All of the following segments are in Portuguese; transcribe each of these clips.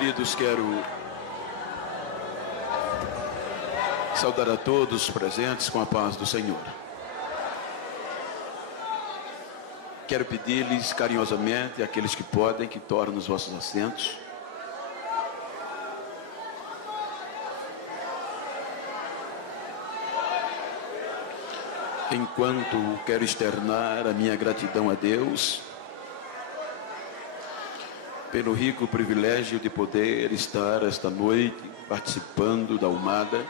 Queridos, quero saudar a todos os presentes com a paz do Senhor. Quero pedir-lhes carinhosamente, àqueles que podem, que tornem os vossos assentos. Enquanto quero externar a minha gratidão a Deus pelo rico privilégio de poder estar esta noite participando da Almada.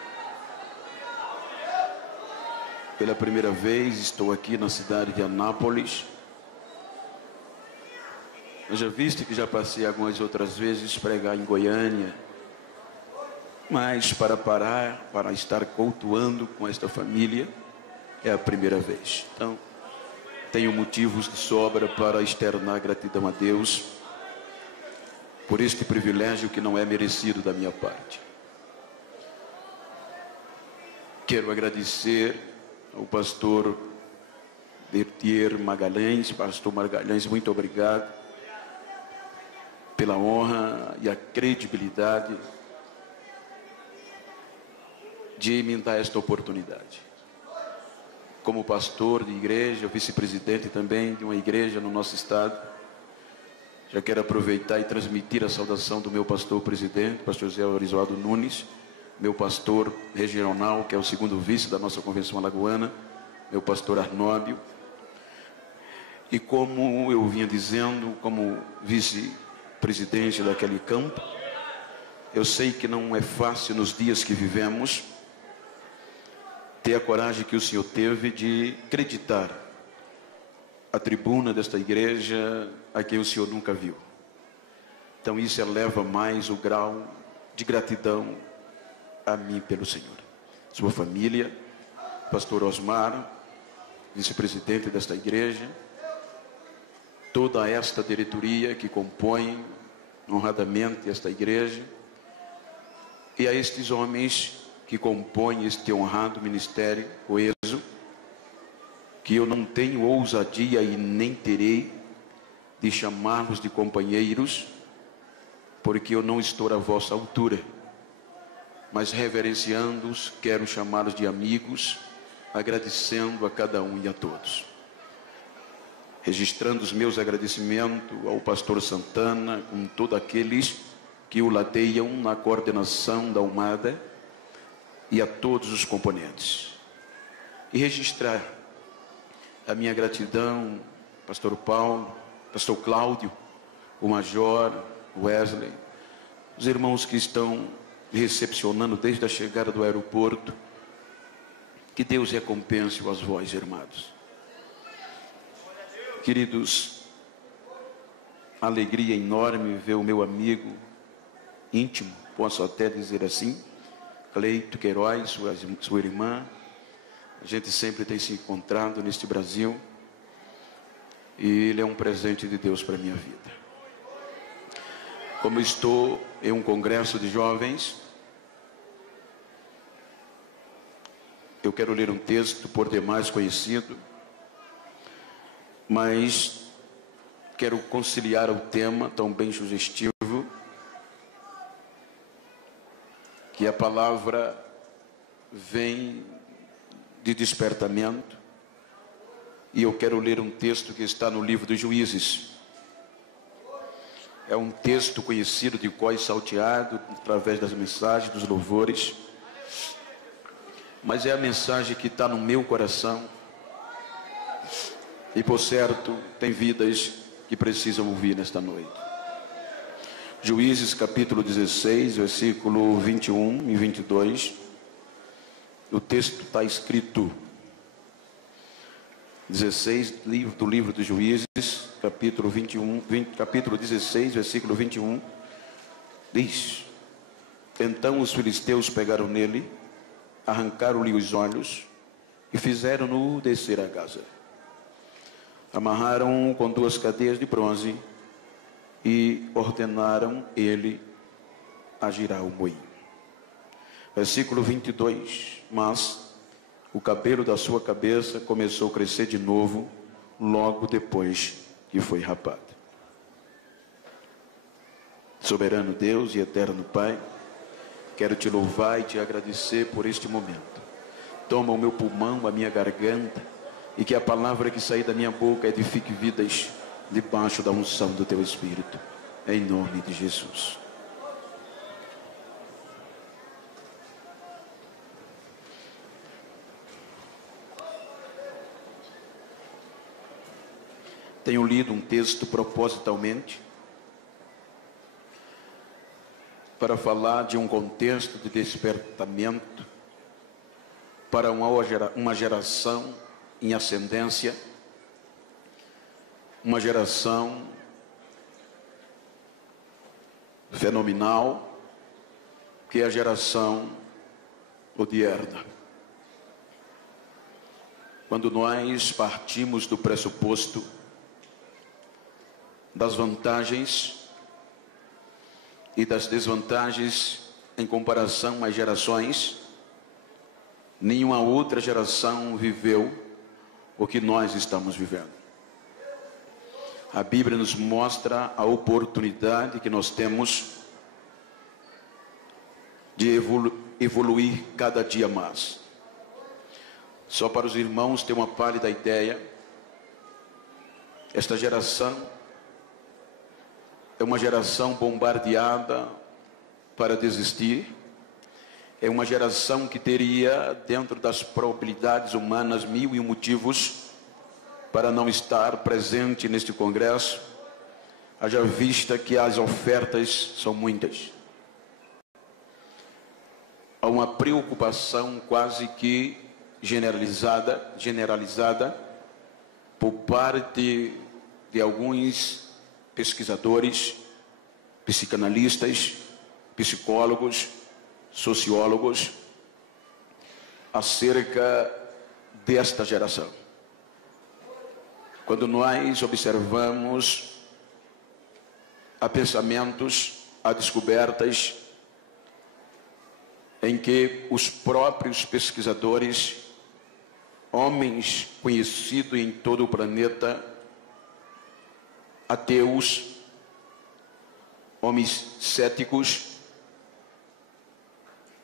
Pela primeira vez estou aqui na cidade de Anápolis. Eu já visto que já passei algumas outras vezes pregar em Goiânia, mas para estar cultuando com esta família é a primeira vez. Então, tenho motivos de sobra para externar gratidão a Deus por este privilégio que não é merecido da minha parte. Quero agradecer ao pastor Bertier Magalhães. Pastor Magalhães, muito obrigado pela honra e a credibilidade de me dar esta oportunidade. Como pastor de igreja, vice-presidente também de uma igreja no nosso estado, já quero aproveitar e transmitir a saudação do meu pastor presidente, pastor José Orivaldo Nunes, meu pastor regional, que é o segundo vice da nossa convenção alagoana, meu pastor Arnóbio. E como eu vinha dizendo, como vice-presidente daquele campo, eu sei que não é fácil nos dias que vivemos ter a coragem que o Senhor teve de acreditar a tribuna desta igreja a quem o Senhor nunca viu. Então isso eleva mais o grau de gratidão a mim pelo Senhor. Sua família, pastor Osmar, vice-presidente desta igreja, toda esta diretoria que compõe honradamente esta igreja, e a estes homens que compõem este honrado ministério coeso, que eu não tenho ousadia e nem terei de chamá-los de companheiros, porque eu não estou à vossa altura, mas reverenciando-os, quero chamá-los de amigos, agradecendo a cada um e a todos. Registrando os meus agradecimentos ao pastor Santana, com todos aqueles que o ladeiam na coordenação da Almada, e a todos os componentes. E registrar a minha gratidão, pastor Paulo, pastor Cláudio, o major, Wesley, os irmãos que estão me recepcionando desde a chegada do aeroporto. Que Deus recompense os vós, irmãos. Queridos, alegria enorme ver o meu amigo íntimo, posso até dizer assim, Cleito Queiroz, sua irmã. A gente sempre tem se encontrado neste Brasil, e ele é um presente de Deus para a minha vida. Como estou em um congresso de jovens, eu quero ler um texto por demais conhecido, mas quero conciliar o tema tão bem sugestivo, que a palavra vem de despertamento, e eu quero ler um texto que está no livro dos Juízes. É um texto conhecido de cor salteado, através das mensagens, dos louvores, mas é a mensagem que está no meu coração, e por certo, tem vidas que precisam ouvir nesta noite. Juízes capítulo 16, versículo 21 e 22, o texto está escrito, 16 do livro dos Juízes, capítulo 16, versículo 21, diz: Então os filisteus pegaram nele, arrancaram-lhe os olhos e fizeram-no descer a Gaza. Amarraram-o com 2 cadeias de bronze e ordenaram ele a girar o moinho. Versículo 22, mas o cabelo da sua cabeça começou a crescer de novo, logo depois que foi rapado. Soberano Deus e eterno Pai, quero te louvar e te agradecer por este momento. Toma o meu pulmão, a minha garganta, e que a palavra que sair da minha boca edifique vidas debaixo da unção do teu Espírito. Em nome de Jesus. Tenho lido um texto propositalmente para falar de um contexto de despertamento para uma geração em ascendência, uma geração fenomenal, que é a geração odierna. Quando nós partimos do pressuposto das vantagens e das desvantagens em comparação às gerações, nenhuma outra geração viveu o que nós estamos vivendo. A Bíblia nos mostra a oportunidade que nós temos de evoluir cada dia mais. Só para os irmãos ter uma pálida ideia, esta geração é uma geração bombardeada para desistir. É uma geração que teria, dentro das probabilidades humanas, 1001 motivos para não estar presente neste congresso, haja vista que as ofertas são muitas. Há uma preocupação quase que generalizada por parte de alguns pesquisadores, psicanalistas, psicólogos, sociólogos, acerca desta geração. Quando nós observamos há pensamentos, há descobertas em que os próprios pesquisadores, homens conhecidos em todo o planeta, ateus, homens céticos,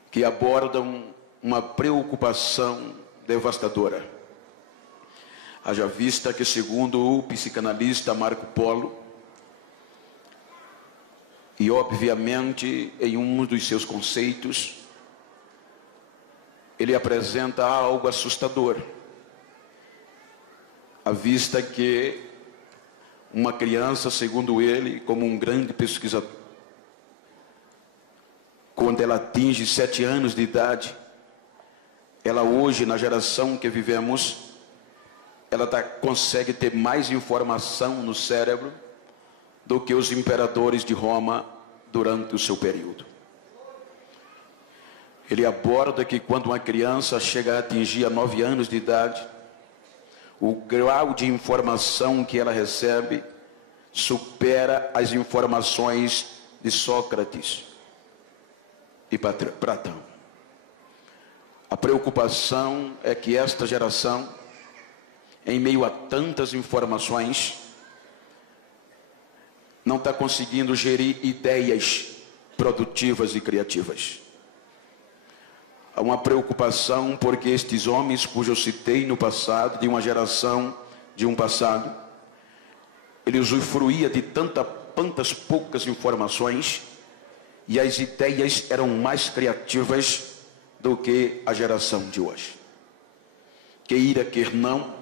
que abordam uma preocupação devastadora. Haja vista que, segundo o psicanalista Marco Polo, e obviamente em um dos seus conceitos, ele apresenta algo assustador, à vista que uma criança, segundo ele, como um grande pesquisador, quando ela atinge 7 anos de idade, ela hoje, na geração que vivemos, ela consegue ter mais informação no cérebro do que os imperadores de Roma durante o seu período. Ele aborda que quando uma criança chega a atingir 9 anos de idade, o grau de informação que ela recebe supera as informações de Sócrates e Platão. A preocupação é que esta geração, em meio a tantas informações, não está conseguindo gerir ideias produtivas e criativas. Há uma preocupação porque estes homens, cujo eu citei no passado, de uma geração de um passado, ele usufruía de tantas poucas informações, e as ideias eram mais criativas do que a geração de hoje. Queira, quer não,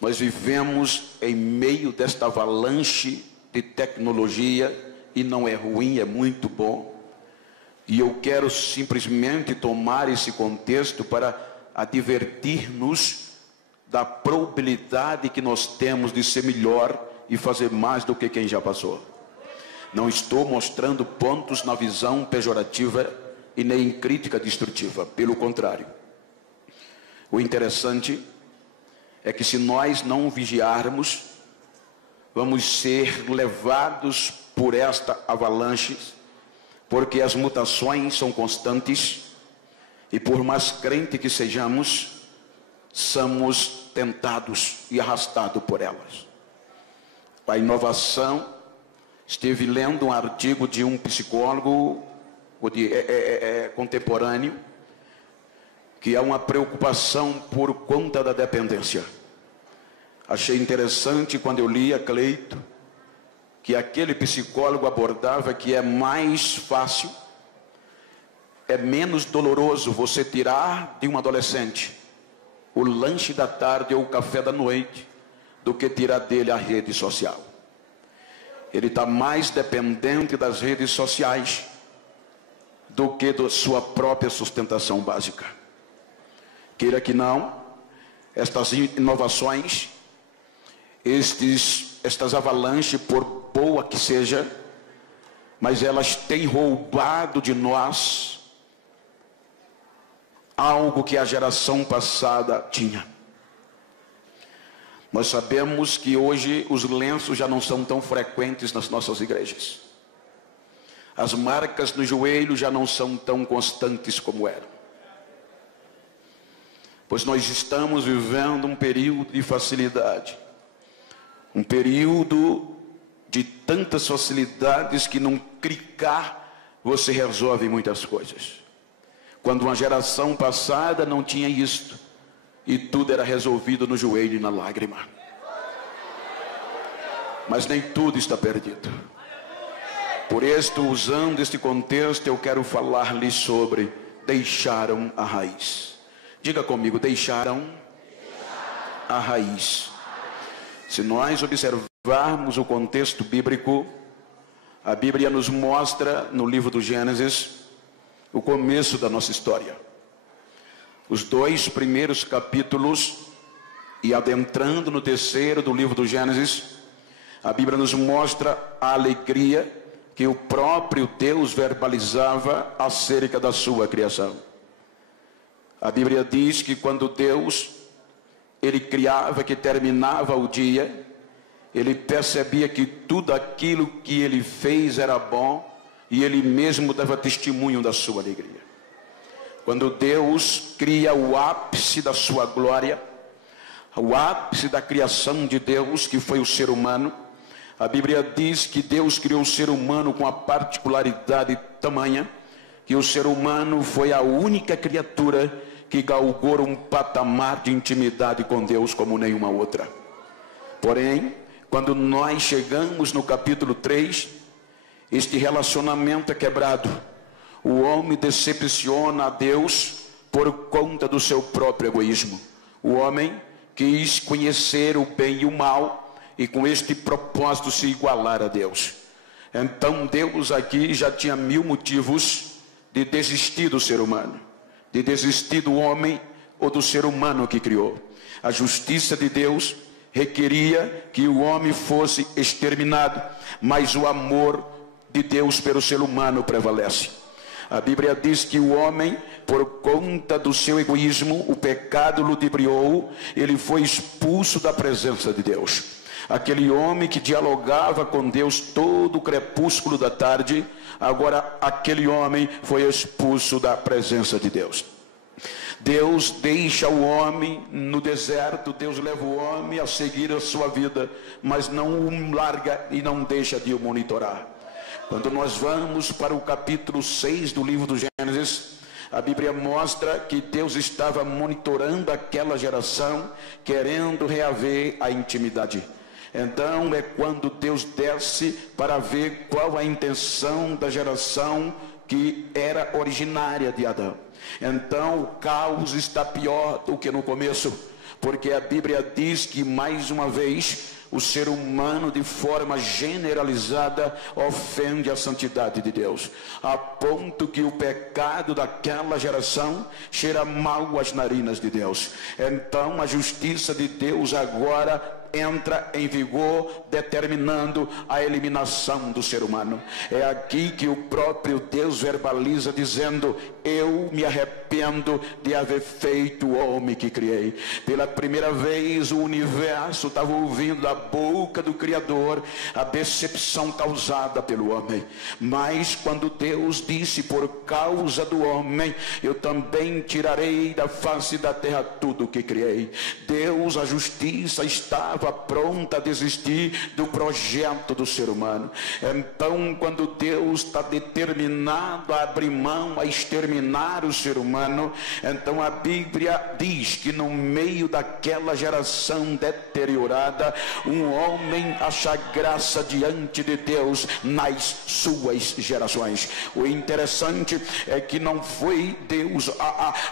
nós vivemos em meio desta avalanche de tecnologia, e não é ruim, é muito bom. E eu quero simplesmente tomar esse contexto para advertir-nos da probabilidade que nós temos de ser melhor e fazer mais do que quem já passou. Não estou mostrando pontos na visão pejorativa e nem crítica destrutiva, pelo contrário. O interessante é que, se nós não vigiarmos, vamos ser levados por esta avalanche, porque as mutações são constantes, e por mais crente que sejamos, somos tentados e arrastados por elas. A inovação Estive lendo um artigo de um psicólogo contemporâneo, que há uma preocupação por conta da dependência. Achei interessante quando eu li a Cleito, que aquele psicólogo abordava que é mais fácil, é menos doloroso você tirar de um adolescente o lanche da tarde ou o café da noite, do que tirar dele a rede social. Ele está mais dependente das redes sociais do que da sua própria sustentação básica. Queira que não, estas inovações, estas avalanches, por boa que seja, mas elas têm roubado de nós algo que a geração passada tinha. Nós sabemos que hoje os lenços já não são tão frequentes nas nossas igrejas. As marcas no joelho já não são tão constantes como eram. Pois nós estamos vivendo um período de facilidade. Um período de tantas facilidades que num clicar você resolve muitas coisas. Quando uma geração passada não tinha isto. E tudo era resolvido no joelho e na lágrima. Mas nem tudo está perdido. Por isso, usando este contexto, eu quero falar-lhe sobre deixaram a raiz. Diga comigo, deixaram a raiz. Se nós observarmos o contexto bíblico, a Bíblia nos mostra no livro do Gênesis o começo da nossa história. Os 2 primeiros capítulos e adentrando no 3º do livro do Gênesis, a Bíblia nos mostra a alegria que o próprio Deus verbalizava acerca da sua criação. A Bíblia diz que quando Deus, ele criava, que terminava o dia, ele percebia que tudo aquilo que ele fez era bom e ele mesmo dava testemunho da sua alegria. Quando Deus cria o ápice da sua glória, o ápice da criação de Deus, que foi o ser humano, a Bíblia diz que Deus criou o ser humano com a particularidade tamanha, que o ser humano foi a única criatura que galgou um patamar de intimidade com Deus como nenhuma outra. Porém, quando nós chegamos no capítulo 3, este relacionamento é quebrado. O homem decepciona a Deus por conta do seu próprio egoísmo. O homem quis conhecer o bem e o mal e com este propósito se igualar a Deus. Então Deus aqui já tinha 1000 motivos de desistir do ser humano, de desistir do homem ou do ser humano que criou. A justiça de Deus requeria que o homem fosse exterminado, mas o amor de Deus pelo ser humano prevalece. A Bíblia diz que o homem, por conta do seu egoísmo, o pecado ludibriou, ele foi expulso da presença de Deus. Aquele homem que dialogava com Deus todo o crepúsculo da tarde, agora aquele homem foi expulso da presença de Deus. Deus deixa o homem no deserto, Deus leva o homem a seguir a sua vida, mas não o larga e não deixa de o monitorar. Quando nós vamos para o capítulo 6 do livro do Gênesis, a Bíblia mostra que Deus estava monitorando aquela geração, querendo reaver a intimidade. Então é quando Deus desce para ver qual a intenção da geração que era originária de Adão. Então o caos está pior do que no começo, porque a Bíblia diz que mais uma vez o ser humano, de forma generalizada, ofende a santidade de Deus, a ponto que o pecado daquela geração cheira mal às narinas de Deus. Então a justiça de Deus agora entra em vigor, determinando a eliminação do ser humano. É aqui que o próprio Deus verbaliza, dizendo: eu me arrependo de haver feito o homem que criei. Pela primeira vez o universo estava ouvindo da boca do Criador a decepção causada pelo homem. Mas quando Deus disse: por causa do homem eu também tirarei da face da terra tudo o que criei, Deus, a justiça estava estava pronta a desistir do projeto do ser humano. Então, quando Deus está determinado a abrir mão, a exterminar o ser humano, então a Bíblia diz que no meio daquela geração deteriorada, um homem acha graça diante de Deus nas suas gerações. O interessante é que não foi Deus,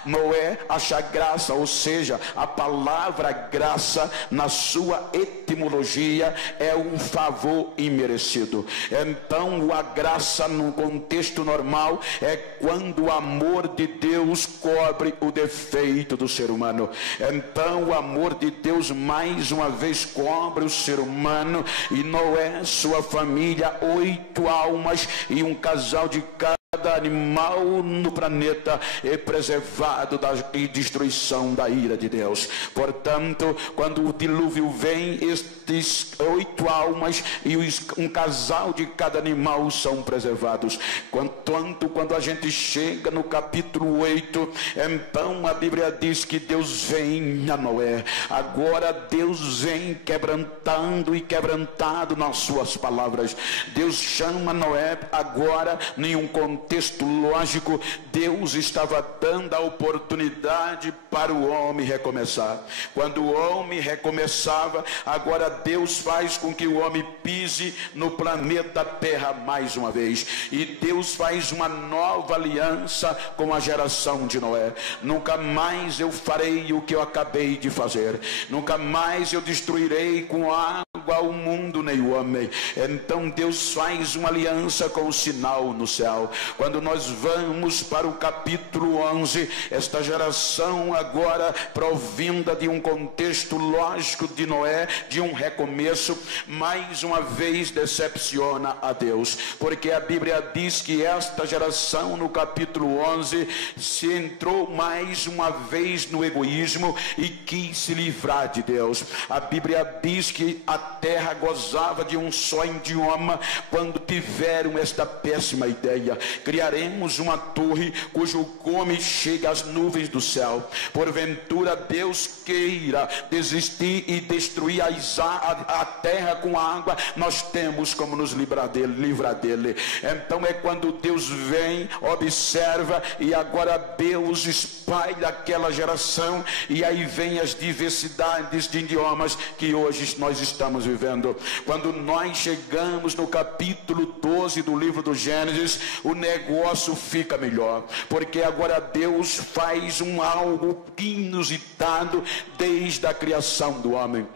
Noé achar graça, ou seja, a palavra graça na sua etimologia é um favor imerecido. Então a graça no contexto normal é quando o amor de Deus cobre o defeito do ser humano. Então o amor de Deus mais uma vez cobre o ser humano, e Noé, sua família, 8 almas e um casal de cada animal no planeta é preservado da destruição da ira de Deus. Portanto, quando o dilúvio vem, estes 8 almas e um casal de cada animal são preservados. Quanto quando a gente chega no capítulo 8, então a Bíblia diz que Deus vem a Noé. Agora Deus vem quebrantando e quebrantado nas suas palavras. Deus chama Noé agora em um contexto lógico. Deus estava dando a oportunidade para o homem recomeçar. Quando o homem recomeçava, agora Deus faz com que o homem pise no planeta Terra mais uma vez, e Deus faz uma nova aliança com a geração de Noé. Nunca mais eu farei o que eu acabei de fazer, nunca mais eu destruirei com água o mundo nem o homem. Então Deus faz uma aliança com o sinal no céu. Quando nós vamos para o capítulo 11, esta geração agora provinda de um contexto lógico de Noé, de um recomeço, mais uma vez decepciona a Deus, porque a Bíblia diz que esta geração no capítulo 11 se entrou mais uma vez no egoísmo e quis se livrar de Deus. A Bíblia diz que a terra gozava de um só idioma quando tiveram esta péssima ideia: criaremos uma torre cujo cume chega às nuvens do céu. Porventura Deus queira desistir e destruir a terra com água, nós temos como nos livrar dele. Então é quando Deus vem, observa, e agora Deus espalha aquela geração, e aí vem as diversidades de idiomas que hoje nós estamos vivendo. Quando nós chegamos no capítulo 12 do livro do Gênesis, o negócio fica melhor, porque agora Deus faz algo inusitado desde a criação do homem.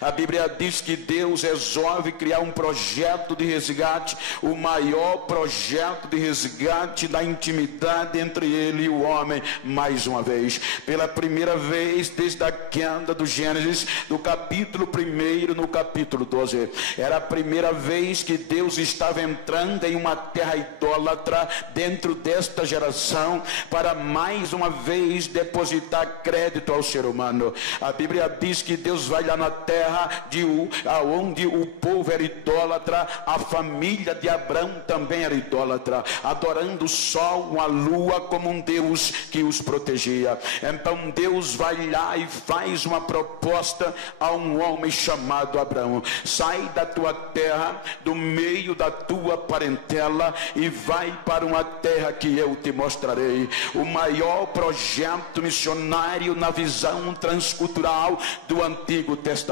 A Bíblia diz que Deus resolve criar um projeto de resgate, o maior projeto de resgate da intimidade entre ele e o homem, mais uma vez. Pela primeira vez desde a queda do Gênesis, do capítulo 1 no capítulo 12. Era a primeira vez que Deus estava entrando em uma terra idólatra dentro desta geração, para mais uma vez depositar crédito ao ser humano. A Bíblia diz que Deus vai lá na terra onde o povo era idólatra. A família de Abraão também era idólatra, adorando o sol, a lua como um Deus que os protegia. Então Deus vai lá e faz uma proposta a um homem chamado Abraão: sai da tua terra, do meio da tua parentela, e vai para uma terra que eu te mostrarei. O maior projeto missionário na visão transcultural do Antigo Testamento.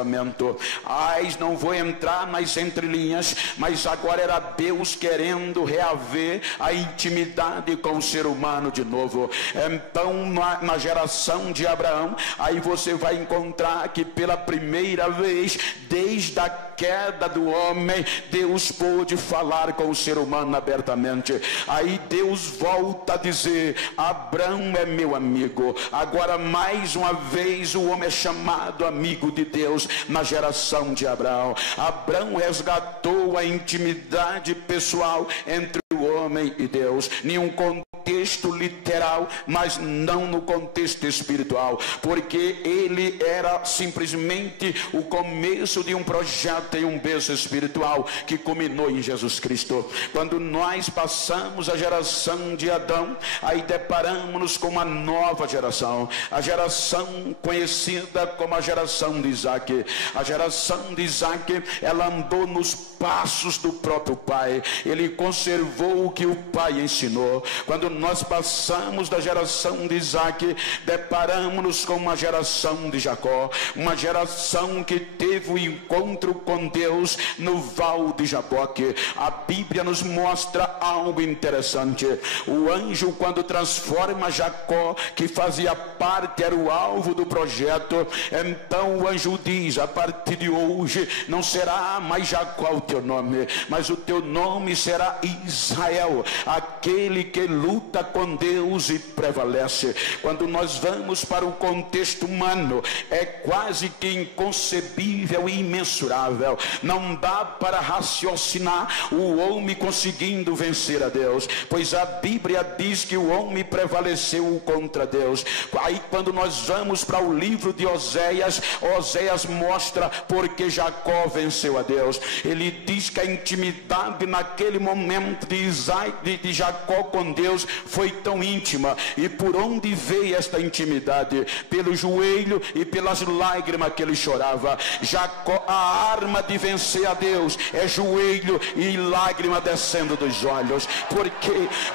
Não vou entrar nas entrelinhas, mas agora era Deus querendo reaver a intimidade com o ser humano de novo. Então na geração de Abraão, aí você vai encontrar que pela primeira vez desde a queda do homem, Deus pôde falar com o ser humano abertamente. Aí Deus volta a dizer: Abraão é meu amigo. Agora mais uma vez o homem é chamado amigo de Deus na geração de Abraão. Abraão resgatou a intimidade pessoal entre o homem e Deus, nenhum contexto literal, mas não no contexto espiritual, porque ele era simplesmente o começo de um projeto e um berço espiritual que culminou em Jesus Cristo. Quando nós passamos a geração de Adão, aí deparamos-nos com uma nova geração, a geração conhecida como a geração de Isaac. A geração de Isaac, ela andou nos passos do próprio pai, ele conservou o que o pai ensinou. Quando nós passamos da geração de Isaac, deparamos-nos com uma geração de Jacó, uma geração que teve o encontro com Deus no val de Jaboque. A Bíblia nos mostra algo interessante. O anjo, quando transforma Jacó, que fazia parte, era o alvo do projeto, então o anjo diz: a partir de hoje não será mais Jacó o teu nome, mas o teu nome será Israel, aquele que luta com Deus e prevalece. Quando nós vamos para o contexto humano, é quase que inconcebível e imensurável, não dá para raciocinar o homem conseguindo vencer a Deus, pois a Bíblia diz que o homem prevaleceu contra Deus. Aí quando nós vamos para o livro de Oséias, Oséias mostra porque Jacó venceu a Deus. Ele diz que a intimidade naquele momento de Jacó com Deus foi tão íntima. E por onde veio esta intimidade? Pelo joelho e pelas lágrimas que ele chorava. Jacó, a arma de vencer a Deus é joelho e lágrima descendo dos olhos.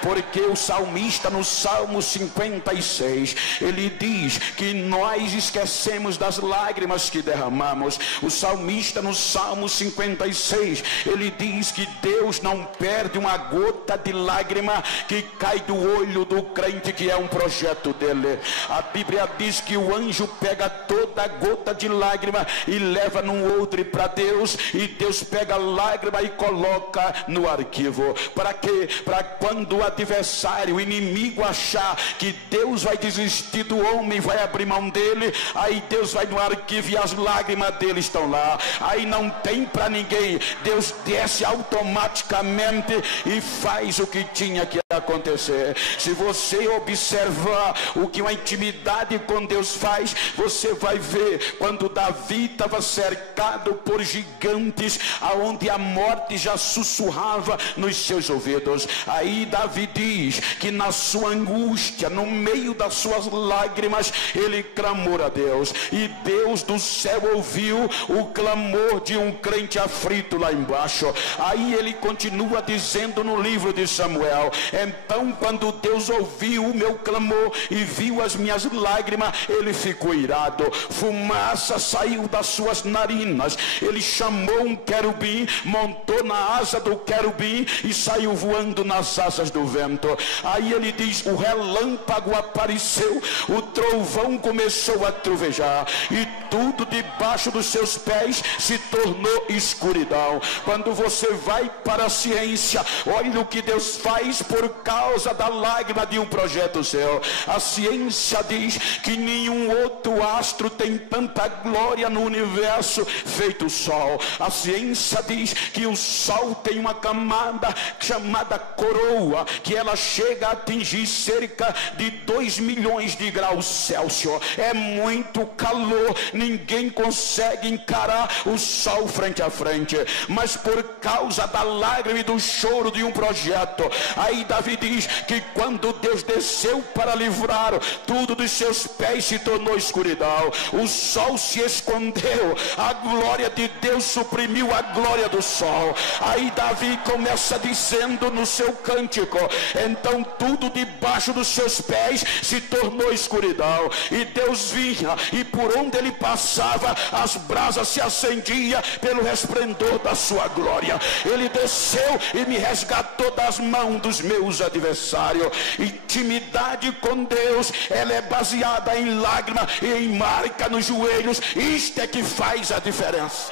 Porque o salmista no Salmo 56, ele diz que nós esquecemos das lágrimas que derramamos. O salmista no Salmo 56, ele diz que Deus não perde uma gota de lágrima que cai do olho do crente, que é um projeto dele. A Bíblia diz que o anjo pega toda gota de lágrima e leva num outro para Deus, e Deus pega a lágrima e coloca no arquivo. Para quê? Para quando o adversário, o inimigo, achar que Deus vai desistir do homem, vai abrir mão dele, aí Deus vai no arquivo e as lágrimas dele estão lá. Aí não tem para ninguém. Deus desce automaticamente e faz o que tinha que acontecer. Se você observar o que uma intimidade com Deus faz, você vai ver quando Davi estava cercado por gigantes, aonde a morte já sussurrava nos seus ouvidos. Aí Davi diz que na sua angústia, no meio das suas lágrimas, ele clamou a Deus, e Deus do céu ouviu o clamor de um crente aflito lá embaixo. Aí ele continua dizendo no livro de Samuel: então quando Deus ouviu o meu clamor e viu as minhas lágrimas, ele ficou irado, fumaça saiu das suas narinas, ele chamou um querubim, montou na asa do querubim e saiu voando nas asas do vento. Aí ele diz: o relâmpago apareceu, o trovão começou a trovejar, e tudo debaixo dos seus pés se tornou escuridão. Quando você vai para a ciência, olha o que Deus faz por causa da lágrima de um projeto seu. A ciência diz que nenhum outro astro tem tanta glória no universo feito o Sol. A ciência diz que o Sol tem uma camada chamada coroa, que ela chega a atingir cerca de 2 milhões de graus Celsius. É muito calor, ninguém consegue encarar o Sol frente a frente. Mas por causa da lágrima e do choro de um projeto, aí Davi diz que quando Deus desceu para livrar, tudo dos seus pés se tornou escuridão, o sol se escondeu, a glória de Deus suprimiu a glória do sol. Aí Davi começa dizendo no seu cântico: então tudo debaixo dos seus pés se tornou escuridão, e Deus vinha, e por onde ele passava as brasas se acendiam pelo resplendor da sua glória. Ele desceu e me resgatou das mãos dos meus adversários. Intimidade com Deus, ela é baseada em lágrima e em marca nos joelhos. Isto é que faz a diferença.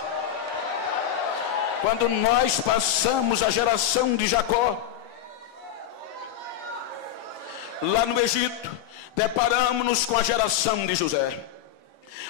Quando nós passamos a geração de Jacó lá no Egito, deparamos-nos com a geração de José.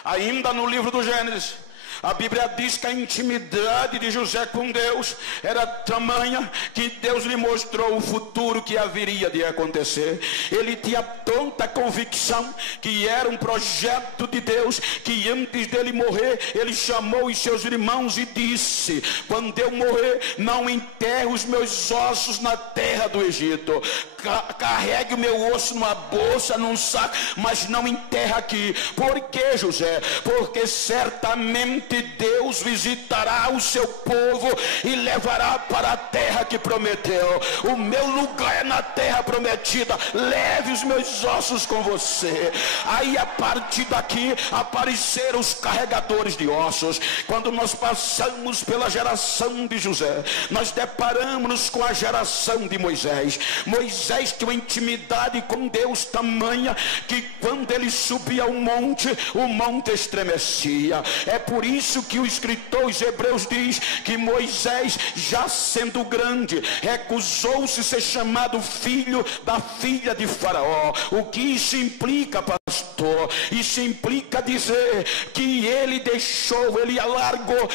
Ainda no livro do Gênesis, A Bíblia diz que a intimidade de José com Deus era tamanha que Deus lhe mostrou o futuro que haveria de acontecer. Ele tinha tanta convicção que era um projeto de Deus, que antes dele morrer, ele chamou os seus irmãos e disse: quando eu morrer, não enterre os meus ossos na terra do Egito. Carregue o meu osso numa bolsa, num saco, mas não enterra aqui. Por que, José? Porque certamente Deus visitará o seu povo e levará para a terra que prometeu. O meu lugar é na terra prometida. Leve os meus ossos com você. Aí a partir daqui apareceram os carregadores de ossos. Quando nós passamos pela geração de José, nós deparamos com a geração de Moisés. Moisés tinha uma intimidade com Deus tamanha que quando ele subia o monte estremecia. É por isso que o escritor aos Hebreus diz que Moisés, já sendo grande, recusou-se ser chamado filho da filha de Faraó. O que isso implica, pastor? Isso implica dizer que ele alargou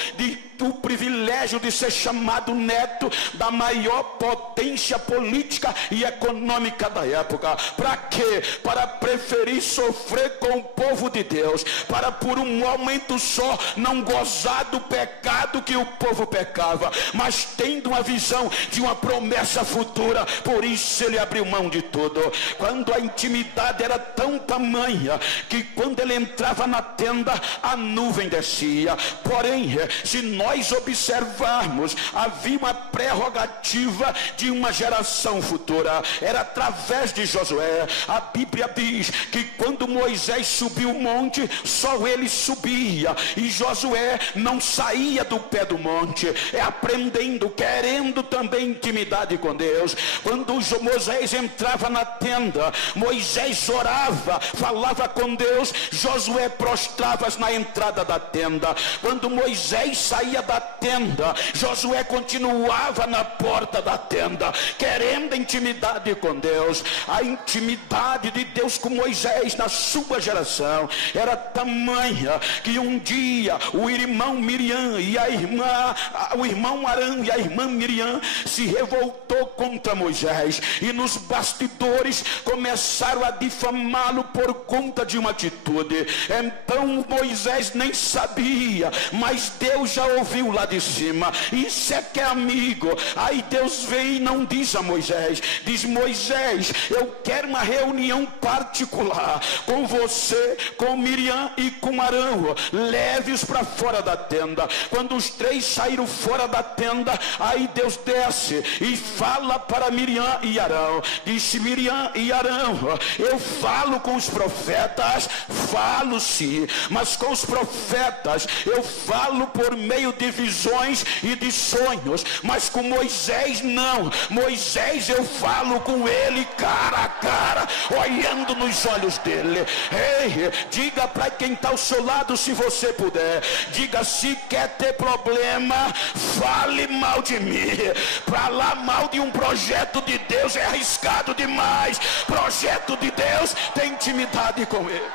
o privilégio de ser chamado neto da maior potência política e econômica da época. Para quê? Para preferir sofrer com o povo de Deus, para por um momento só não gozar do pecado que o povo pecava, mas tendo uma visão de uma promessa futura. Por isso ele abriu mão de tudo. Quando a intimidade era tão tamanha que quando ele entrava na tenda, a nuvem descia. Porém, se nós observarmos, havia uma prerrogativa de uma geração futura. Era através de Josué. A Bíblia diz que quando Moisés subiu o monte, só ele subia e Josué não saía do pé do monte, aprendendo, querendo também intimidade com Deus. Quando Moisés entrava na tenda, Moisés orava, falava com Deus, Josué prostrava-se na entrada da tenda. Quando Moisés saía da tenda, Josué continuava na porta da tenda, querendo intimidade com Deus. A intimidade de Deus com Moisés na sua geração era tamanha que um dia o irmão Miriam e o irmão Arão e a irmã Miriam se revoltou contra Moisés e nos bastidores começaram a difamá-lo por conta de uma atitude. Então Moisés nem sabia, mas Deus já ouviu lá de cima. Isso é que é amigo. Aí Deus vem e não diz a Moisés, diz: Moisés, eu quero uma reunião particular com você, com Miriam e com Arão. Leve-os para fora da tenda. Quando os três saíram fora da tenda, aí Deus desce e fala para Miriam e Arão. Disse Miriam e Arão: eu falo com os profetas, falo sim, mas com os profetas eu falo por meio de visões e de sonhos, mas com Moisés não. Moisés eu falo com ele cara a cara, olhando nos olhos dele. Ei, diga para quem está ao seu lado, se você puder, diga: se quer ter problema, fale mal de mim. Falar mal de um projeto de Deus é arriscado demais. Projeto de Deus tem intimidade com ele.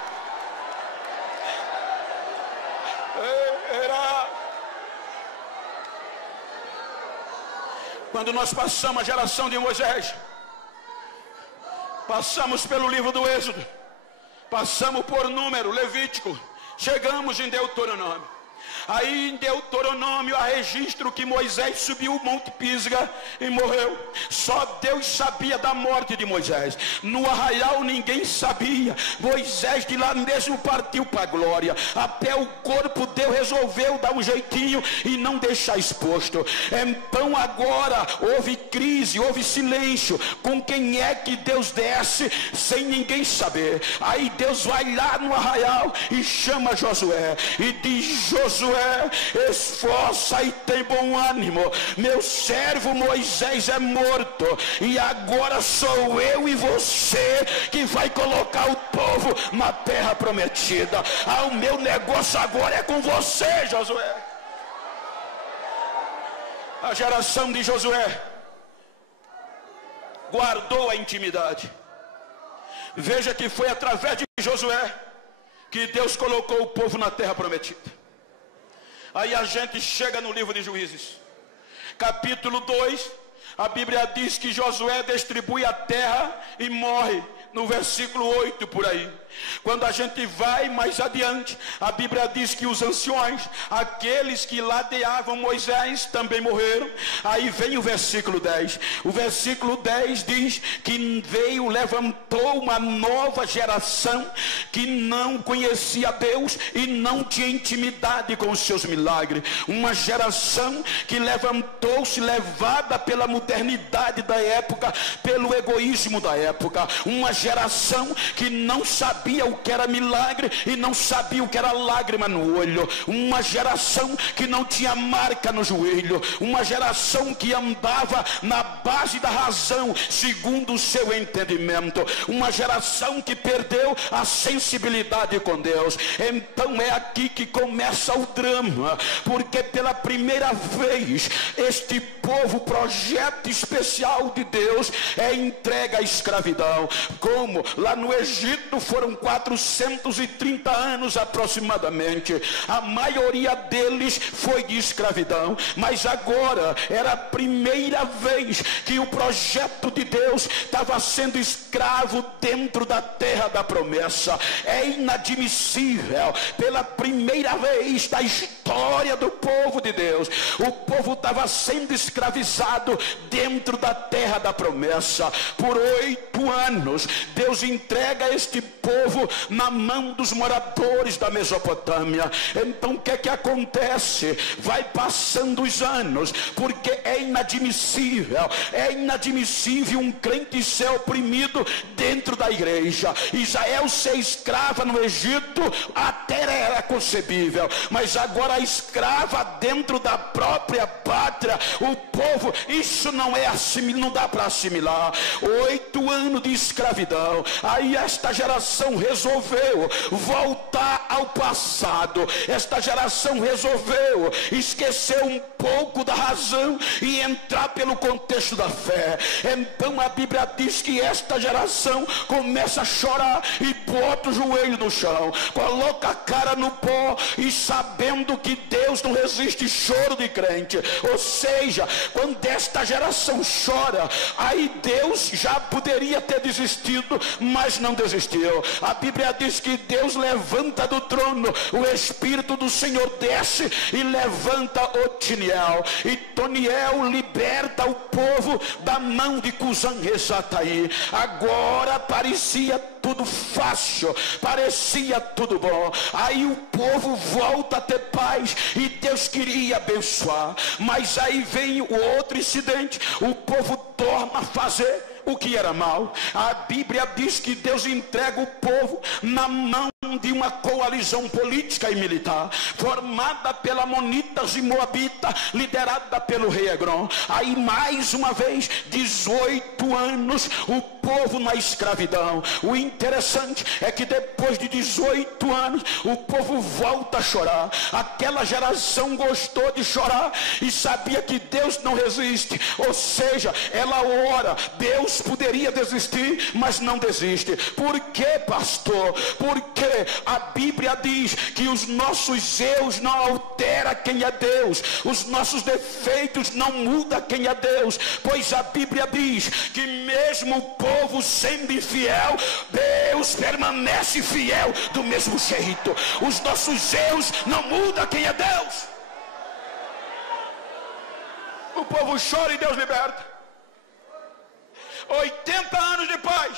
Quando nós passamos a geração de Moisés, passamos pelo livro do Êxodo, passamos por Número, Levítico, chegamos em Deuteronômio. Aí em Deuteronômio há registro que Moisés subiu o Monte Pisga e morreu. Só Deus sabia da morte de Moisés. No arraial ninguém sabia. Moisés de lá mesmo partiu para a glória. Até o corpo Deus resolveu dar um jeitinho e não deixar exposto. Então agora houve crise, houve silêncio. Com quem é que Deus desce sem ninguém saber? Aí Deus vai lá no arraial e chama Josué e diz: Josué, esforça e tem bom ânimo, meu servo Moisés é morto, e agora sou eu e você que vai colocar o povo na terra prometida. O meu negócio agora é com você, Josué. A geração de Josué guardou a intimidade. Veja que foi através de Josué que Deus colocou o povo na terra prometida. Aí a gente chega no livro de Juízes, capítulo 2, a Bíblia diz que Josué distribui a terra e morre, no versículo 8 por aí. Quando a gente vai mais adiante, a Bíblia diz que os anciões, aqueles que ladeavam Moisés, também morreram. Aí vem o versículo 10. O versículo 10 diz que levantou uma nova geração que não conhecia Deus e não tinha intimidade com os seus milagres. Uma geração que levantou-se levada pela modernidade da época, pelo egoísmo da época. Uma geração que não sabia o que era milagre e não sabia o que era lágrima no olho. Uma geração que não tinha marca no joelho. Uma geração que andava na base da razão, segundo o seu entendimento. Uma geração que perdeu a sensibilidade com Deus. Então é aqui que começa o drama, porque pela primeira vez este povo, projeto especial de Deus, é entregue à escravidão. Como lá no Egito foram 430 anos aproximadamente, a maioria deles foi de escravidão, mas agora era a primeira vez que o projeto de Deus estava sendo escravo dentro da terra da promessa. É inadmissível, pela primeira vez da história do povo de Deus, o povo estava sendo escravizado dentro da terra da promessa. Por 8 anos Deus entrega este povo na mão dos moradores da Mesopotâmia. Então o que é que acontece? Vai passando os anos, porque é inadmissível um crente ser oprimido dentro da igreja. Israel ser escrava no Egito até era concebível, mas agora escrava dentro da própria pátria, o povo, isso não dá para assimilar. 8 anos de escravidão. Aí esta geração resolveu voltar ao passado. Esta geração resolveu esquecer um pouco da razão e entrar pelo contexto da fé. Então a Bíblia diz que esta geração começa a chorar e bota o joelho no chão, coloca a cara no pó, e sabendo que Deus não resiste choro de crente. Ou seja, quando esta geração chora, aí Deus já poderia ter desistido, mas não desistiu. A Bíblia diz que Deus levanta do trono, o Espírito do Senhor desce e levanta Otiniel, e Toniel liberta o povo da mão de Cusã-Risataí. Agora parecia tudo fácil, parecia tudo bom. Aí o povo volta a ter paz e Deus queria abençoar, mas aí vem o outro incidente. O povo torna a fazer o que era mal. A Bíblia diz que Deus entrega o povo na mão de uma coalizão política e militar, formada pela Amonitas e Moabita, liderada pelo rei Egrom. Aí mais uma vez, 18 anos o povo na escravidão. O interessante é que depois de 18 anos o povo volta a chorar. Aquela geração gostou de chorar e sabia que Deus não resiste, ou seja, ela ora. Deus poderia desistir, mas não desiste. Por que, pastor? Porque a Bíblia diz que os nossos erros não alteram quem é Deus, os nossos defeitos não mudam quem é Deus, pois a Bíblia diz que mesmo o povo sendo infiel, Deus permanece fiel do mesmo jeito. Os nossos erros não mudam quem é Deus. O povo chora e Deus liberta. 80 anos de paz.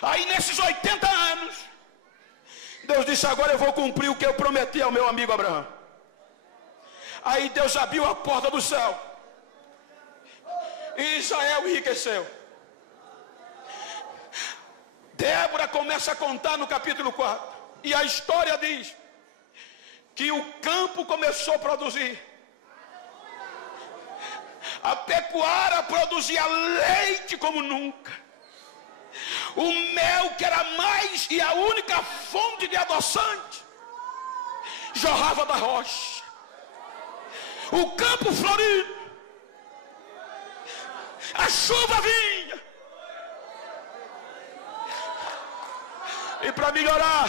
Aí nesses 80 anos, Deus disse: agora eu vou cumprir o que eu prometi ao meu amigo Abraão. Aí Deus abriu a porta do céu e Israel enriqueceu. Débora começa a contar no capítulo 4, e a história diz que o campo começou a produzir. A pecuária produzia leite como nunca. O mel, que era mais e a única fonte de adoçante, jorrava da rocha. O campo florido. A chuva vinha. E para melhorar,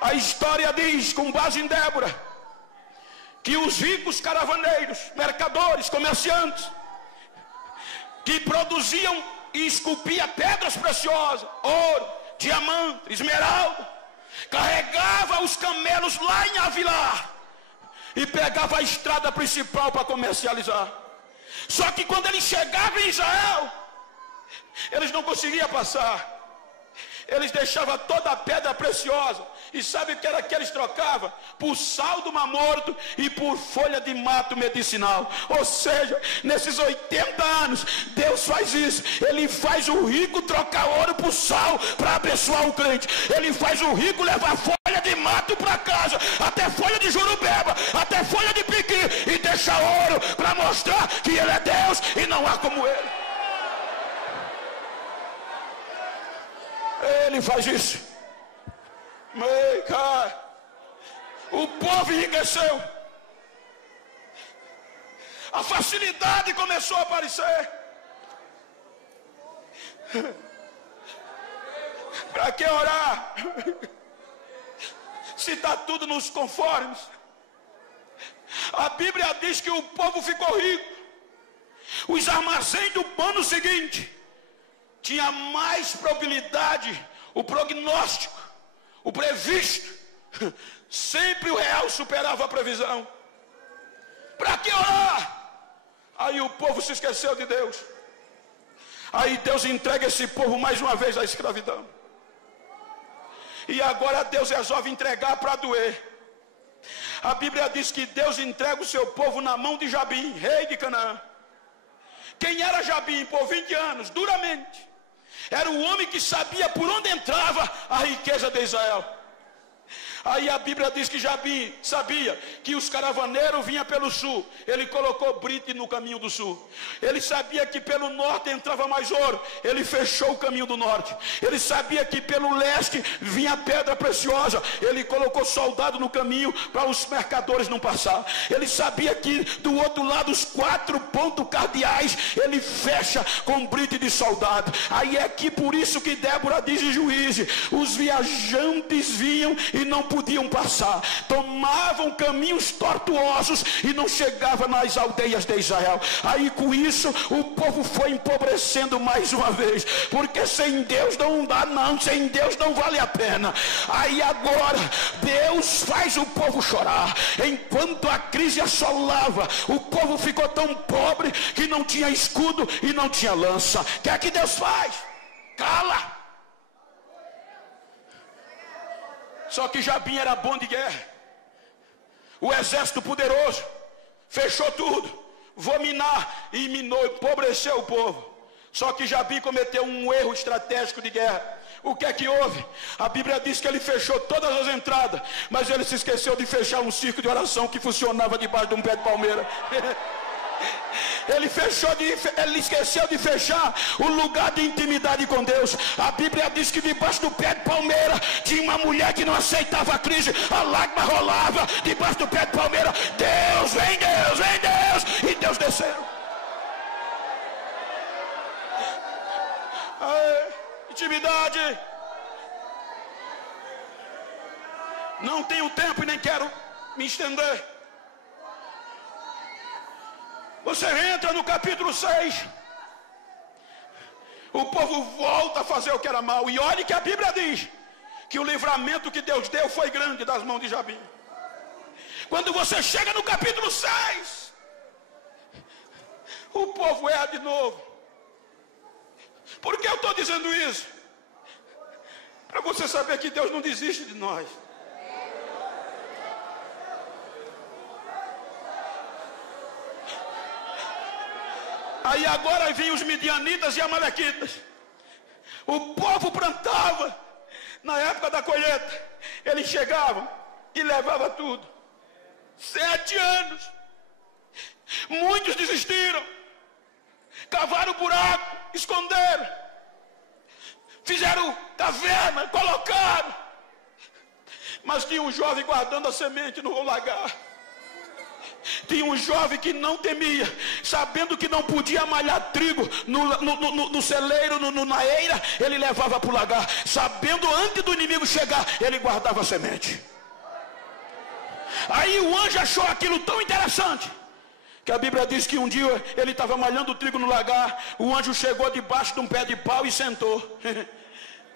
A história diz, com base em Débora, que os ricos caravaneiros, mercadores, comerciantes, que produziam e esculpiam pedras preciosas, ouro, diamante, esmeralda, carregava os camelos lá em Avilar e pegava a estrada principal para comercializar. Só que quando eles chegavam em Israel, eles não conseguiam passar. Eles deixavam toda a pedra preciosa. E sabe o que era que eles trocavam? Por sal do Mar Morto e por folha de mato medicinal. Ou seja, nesses 80 anos, Deus faz isso. Ele faz o rico trocar ouro por sal para abençoar o crente. Ele faz o rico levar folha de mato para casa, até folha de jurubeba, até folha de piqui, e deixa ouro para mostrar que ele é Deus e não há como ele. Ele faz isso. O povo enriqueceu. A facilidade começou a aparecer. Para que orar? Se está tudo nos conformes. A Bíblia diz que o povo ficou rico. Os armazéns do ano seguinte tinha mais probabilidade, o prognóstico, o previsto, sempre o real superava a previsão. Para que orar? Aí o povo se esqueceu de Deus. Aí Deus entrega esse povo mais uma vez à escravidão. E agora Deus resolve entregar para doer. A Bíblia diz que Deus entrega o seu povo na mão de Jabim, rei de Canaã. Quem era Jabim? Por 20 anos, duramente. Era o homem que sabia por onde entrava a riqueza de Israel. Aí a Bíblia diz que Jabim sabia que os caravaneiros vinham pelo sul. Ele colocou brite no caminho do sul. Ele sabia que pelo norte entrava mais ouro. Ele fechou o caminho do norte. Ele sabia que pelo leste vinha pedra preciosa. Ele colocou soldado no caminho para os mercadores não passar. Ele sabia que do outro lado os 4 pontos cardeais ele fecha com brite de soldado. Aí é que por isso que Débora diz em Juízes: os viajantes vinham e não podiam passar, tomavam caminhos tortuosos e não chegavam nas aldeias de Israel. Aí com isso o povo foi empobrecendo mais uma vez, porque sem Deus não dá não, sem Deus não vale a pena. Aí agora Deus faz o povo chorar. Enquanto a crise assolava, o povo ficou tão pobre que não tinha escudo e não tinha lança. O que é que Deus faz? Cala. Só que Jabim era bom de guerra. O exército poderoso fechou tudo, vou minar, e minou, empobreceu o povo. Só que Jabim cometeu um erro estratégico de guerra. O que é que houve? A Bíblia diz que ele fechou todas as entradas, mas ele se esqueceu de fechar um circo de oração que funcionava debaixo de um pé de palmeira. Ele esqueceu de fechar o lugar de intimidade com Deus. A Bíblia diz que debaixo do pé de palmeira tinha uma mulher que não aceitava a crise. A lágrima rolava debaixo do pé de palmeira. Deus, vem Deus, vem Deus. E Deus desceu. Intimidade. Não tenho tempo e nem quero me estender. Você entra no capítulo 6. O povo volta a fazer o que era mal. E olhe que a Bíblia diz que o livramento que Deus deu foi grande das mãos de Jabim. Quando você chega no capítulo 6, o povo erra de novo. Por que eu estou dizendo isso? Para você saber que Deus não desiste de nós. Aí agora vinham os midianitas e amalequitas. O povo plantava. Na época da colheita, eles chegavam e levavam tudo. 7 anos. Muitos desistiram. Cavaram buraco, esconderam. Fizeram caverna, colocaram. Mas tinha um jovem guardando a semente no lagar. Tinha um jovem que não temia, sabendo que não podia malhar trigo no celeiro, na eira, ele levava para o lagar. Sabendo antes do inimigo chegar, ele guardava a semente. Aí o anjo achou aquilo tão interessante, que a Bíblia diz que um dia ele estava malhando o trigo no lagar. O anjo chegou debaixo de um pé de pau e sentou.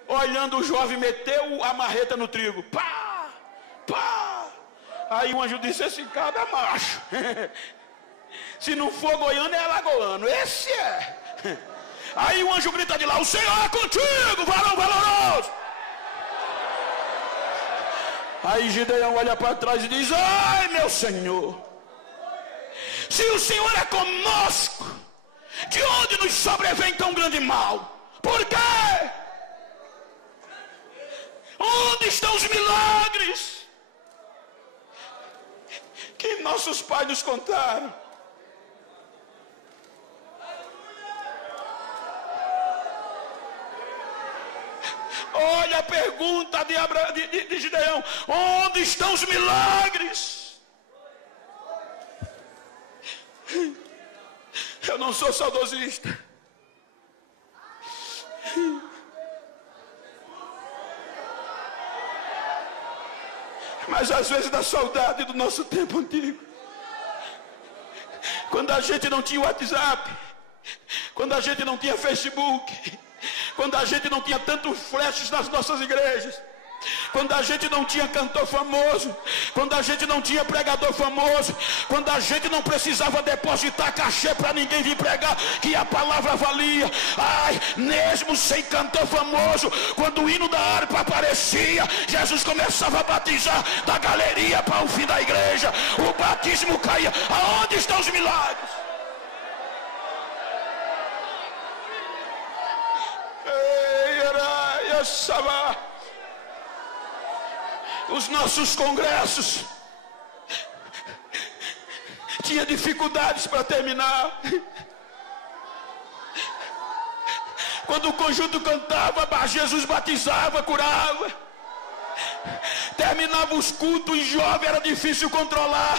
Olhando o jovem, meteu a marreta no trigo. Pá, pá. Aí o anjo disse: esse cara é macho. Se não for goiano, é alagoano. Esse é. Aí o anjo grita de lá: o Senhor é contigo, varão valoroso. Aí Gideão olha para trás e diz: ai, meu Senhor, se o Senhor é conosco, de onde nos sobrevém tão grande mal? Por quê? Onde estão os milagres que nossos pais nos contaram? Olha a pergunta de Gideão: onde estão os milagres? Eu não sou saudosista, mas às vezes dá saudade do nosso tempo antigo, quando a gente não tinha WhatsApp, quando a gente não tinha Facebook, quando a gente não tinha tantos flashes nas nossas igrejas, quando a gente não tinha cantor famoso, quando a gente não tinha pregador famoso, quando a gente não precisava depositar cachê para ninguém vir pregar, que a palavra valia. Ai, mesmo sem cantor famoso, quando o hino da harpa aparecia, Jesus começava a batizar da galeria para o fim da igreja, o batismo caía. Aonde estão os milagres? Os nossos congressos tinha dificuldades para terminar. Quando o conjunto cantava, Jesus batizava, curava. Terminava os cultos e jovem era difícil controlar.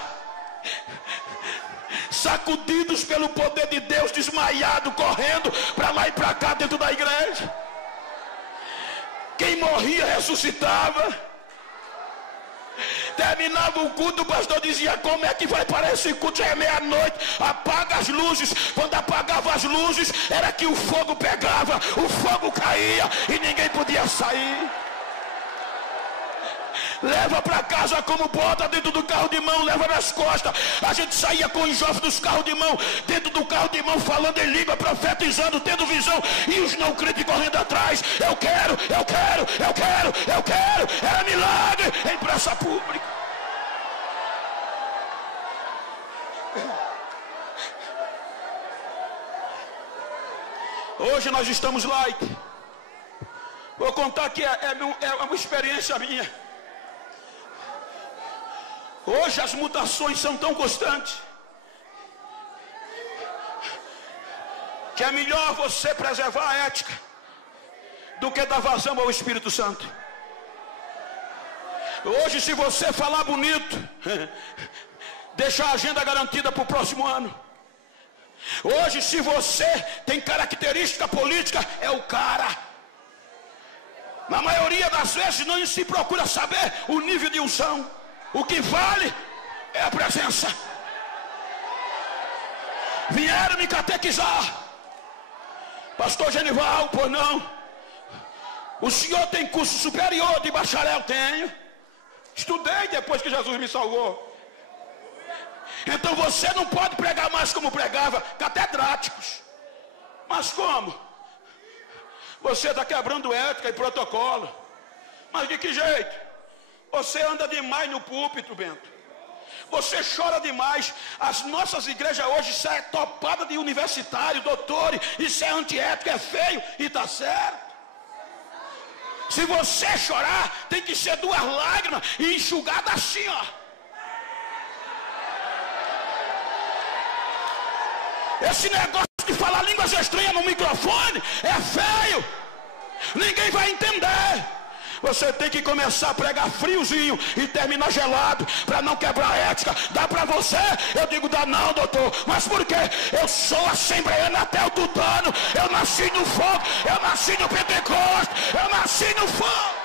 Sacudidos pelo poder de Deus, desmaiado, correndo para lá e para cá dentro da igreja. Quem morria ressuscitava. Terminava o culto, o pastor dizia: como é que vai parar esse culto? Já é meia-noite, apaga as luzes. Quando apagava as luzes, era que o fogo pegava, o fogo caía e ninguém podia sair. Leva para casa como bota dentro do carro de mão, leva nas costas. A gente saía com os jovens dos carros de mão, dentro do carro de mão, falando em língua, profetizando, tendo visão, e os não crentes correndo atrás. Eu quero, eu quero, eu quero, eu quero. Era milagre em praça pública. Hoje nós estamos light. Vou contar que é uma experiência minha. Hoje as mutações são tão constantes que é melhor você preservar a ética do que dar vazão ao Espírito Santo. Hoje, se você falar bonito, deixa a agenda garantida para o próximo ano. Hoje, se você tem característica política, é o cara. Na maioria das vezes não se procura saber o nível de unção. O que vale é a presença. Vieram me catequizar. Pastor Genival, pois não. O senhor tem curso superior de bacharel? Tenho. Estudei depois que Jesus me salvou. Então você não pode pregar mais como pregava, catedráticos. Mas como? Você está quebrando ética e protocolo. Mas de que jeito? Você anda demais no púlpito, Bento. Você chora demais. As nossas igrejas hoje, isso é topada de universitário, doutores. Isso é antiético, é feio e está certo. Se você chorar, tem que ser 2 lágrimas e enxugada assim, ó. Esse negócio de falar línguas estranhas no microfone é feio. Ninguém vai entender. Você tem que começar a pregar friozinho e terminar gelado, para não quebrar a ética. Dá para você? Eu digo, dá não, doutor. Mas por quê? Eu sou assembleano até o tutano. Eu nasci no fogo, eu nasci no Pentecostes, eu nasci no fogo.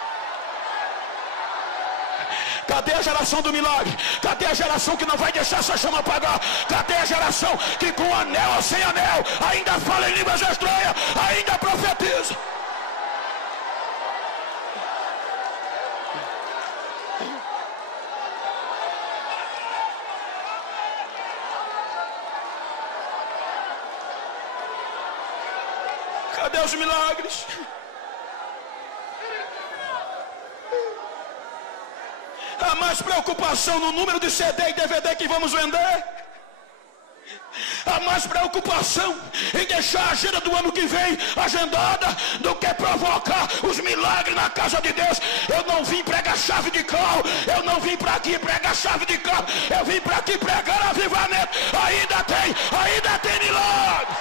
Cadê a geração do milagre? Cadê a geração que não vai deixar essa chama apagar? Cadê a geração que com anel ou sem anel ainda fala em línguas estranhas, ainda profetiza? Cadê os milagres? Há mais preocupação no número de CD e DVD que vamos vender. Há mais preocupação em deixar a agenda do ano que vem agendada do que provocar os milagres na casa de Deus. Eu não vim pregar chave de carro, eu não vim para aqui pregar chave de carro, eu vim para aqui pregar avivamento. Ainda tem milagres.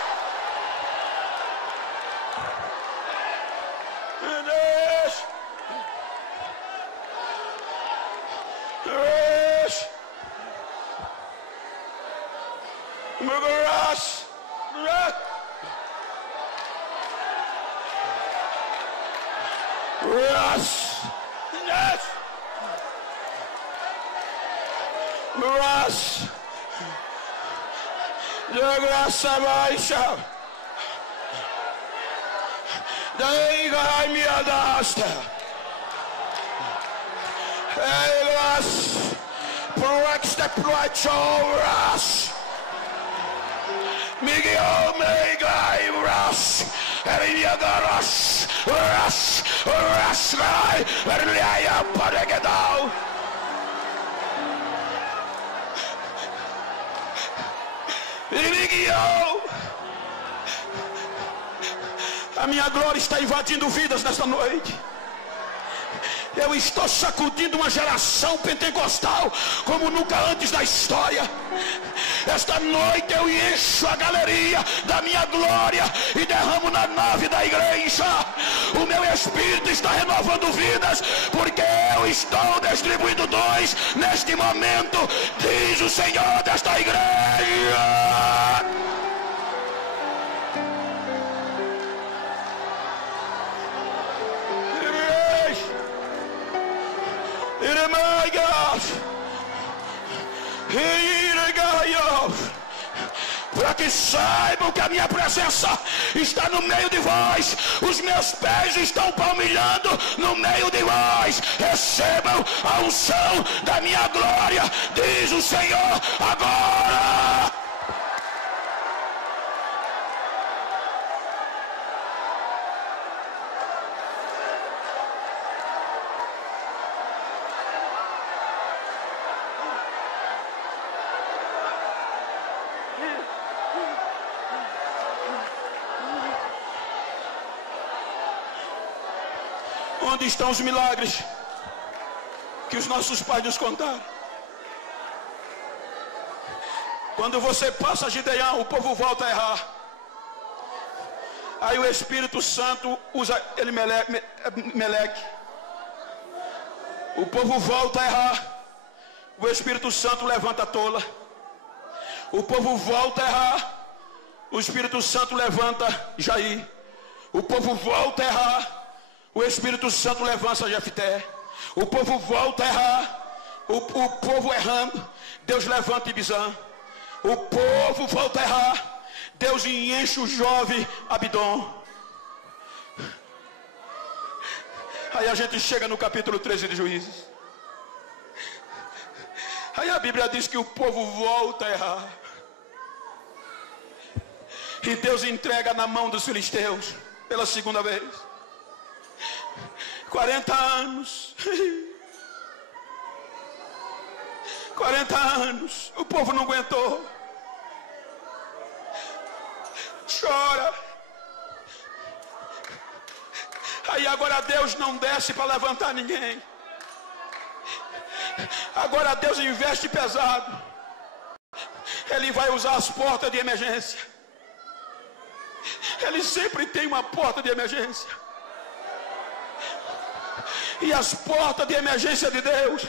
De graça baixa, daí vai me adasta. Elas pro exploit obras. Miguel mega e ras, eria garas, ras, eria paregedal. A minha glória está invadindo vidas nesta noite. Eu estou sacudindo uma geração pentecostal como nunca antes da história. Esta noite eu encho a galeria da minha glória e derramo na nave da igreja. O meu espírito está renovando vidas, porque eu estou distribuindo dons neste momento, diz o Senhor desta igreja. Para que saibam que a minha presença está no meio de vós, os meus pés estão palmilhando no meio de vós. Recebam a unção da minha glória, diz o Senhor agora. Onde estão os milagres que os nossos pais nos contaram? Quando você passa Gideão, o povo volta a errar. Aí o Espírito Santo usa Meleque. O povo volta a errar. O Espírito Santo levanta a tola. O povo volta a errar. O Espírito Santo levanta Jair. O povo volta a errar. O Espírito Santo levanta Jefté. O povo volta a errar. O povo errando, Deus levanta Ibizã. O povo volta a errar, Deus enche o jovem Abidom. Aí a gente chega no capítulo 13 de Juízes. Aí a Bíblia diz que o povo volta a errar. E Deus entrega na mão dos filisteus pela segunda vez. 40 anos. 40 anos. O povo não aguentou. Chora. Aí agora Deus não desce para levantar ninguém. Agora Deus investe pesado. Ele vai usar as portas de emergência. Ele sempre tem uma porta de emergência. E as portas de emergência de Deus,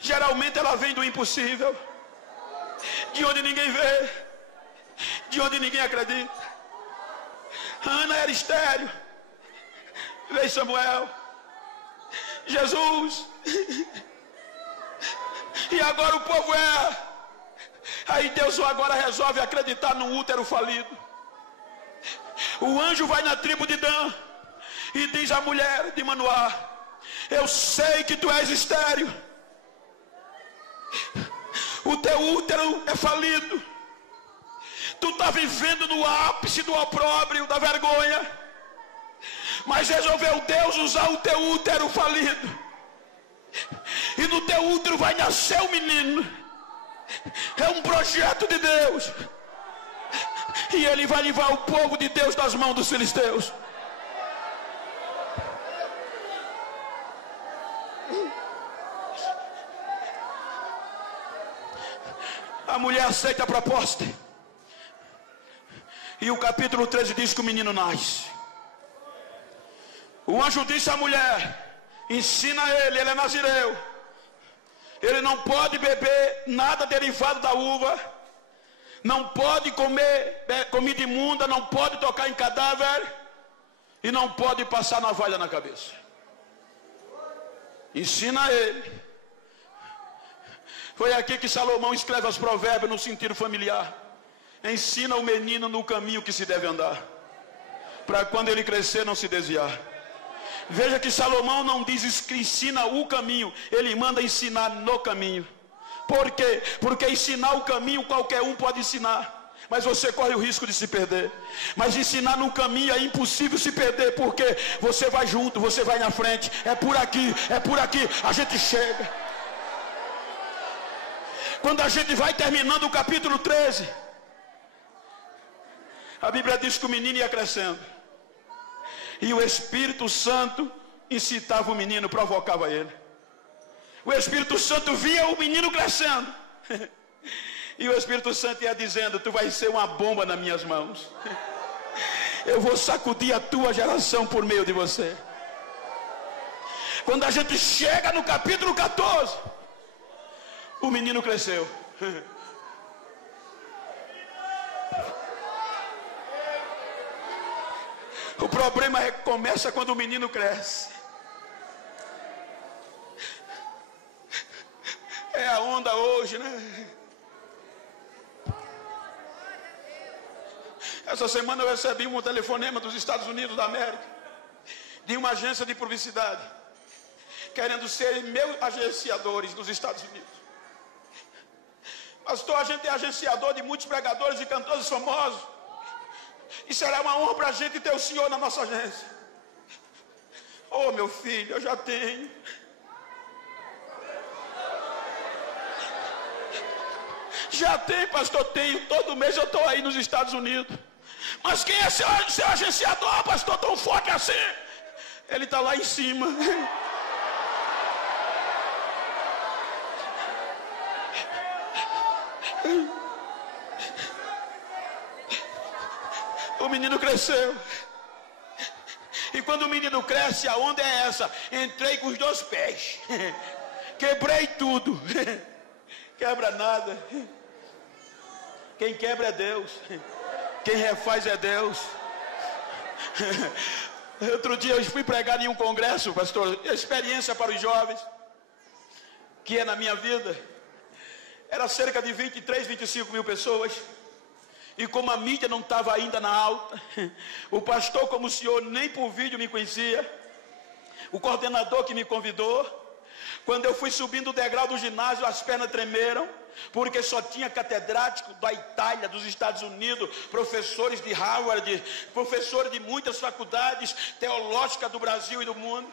geralmente ela vem do impossível, de onde ninguém vê, de onde ninguém acredita. Ana era estéril, veio Samuel, Jesus, e agora o povo é. Aí Deus agora resolve acreditar no útero falido. O anjo vai na tribo de Dan e diz à mulher de Manoá: eu sei que tu és estéril, o teu útero é falido, tu está vivendo no ápice do opróbrio, da vergonha, mas resolveu Deus usar o teu útero falido, e no teu útero vai nascer um menino. É um projeto de Deus, e ele vai livrar o povo de Deus das mãos dos filisteus. A mulher aceita a proposta, e o capítulo 13 diz que o menino nasce. O anjo disse à mulher: ensina ele é nazireu, ele não pode beber nada derivado da uva, não pode comer comida imunda, não pode tocar em cadáver, e não pode passar navalha na cabeça. Ensina ele. Foi aqui que Salomão escreve os provérbios no sentido familiar. Ensina o menino no caminho que se deve andar, para quando ele crescer não se desviar. Veja que Salomão não diz que ensina o caminho, ele manda ensinar no caminho. Por quê? Porque ensinar o caminho qualquer um pode ensinar, mas você corre o risco de se perder. Mas ensinar no caminho é impossível se perder, porque você vai junto, você vai na frente. É por aqui, a gente chega. Quando a gente vai terminando o capítulo 13, a Bíblia diz que o menino ia crescendo, e o Espírito Santo incitava o menino, provocava ele. O Espírito Santo via o menino crescendo, e o Espírito Santo ia dizendo: tu vai ser uma bomba nas minhas mãos, eu vou sacudir a tua geração por meio de você. Quando a gente chega no capítulo 14, o menino cresceu. O problema começa quando o menino cresce. É a onda hoje, né? Essa semana eu recebi um telefonema dos Estados Unidos da América, de uma agência de publicidade, querendo ser meus agenciadores nos Estados Unidos. Pastor, a gente é agenciador de muitos pregadores e cantores famosos, e será uma honra para a gente ter o senhor na nossa agência. Oh, meu filho, eu já tenho. Já tem, pastor, tenho. Todo mês eu estou aí nos Estados Unidos. Mas quem é seu agenciador, pastor, tão forte assim? Ele está lá em cima. O menino cresceu. E quando o menino cresce, a onda é essa: entrei com os 2 pés, quebrei tudo. Quebra nada. Quem quebra é Deus, quem refaz é Deus. Outro dia eu fui pregar em um congresso, pastor, experiência para os jovens, que é na minha vida. Era cerca de 23, 25 mil pessoas. E como a mídia não estava ainda na alta, o pastor, como o senhor, nem por vídeo me conhecia, o coordenador que me convidou, quando eu fui subindo o degrau do ginásio, as pernas tremeram, porque só tinha catedrático da Itália, dos Estados Unidos, professores de Harvard, professores de muitas faculdades teológicas do Brasil e do mundo,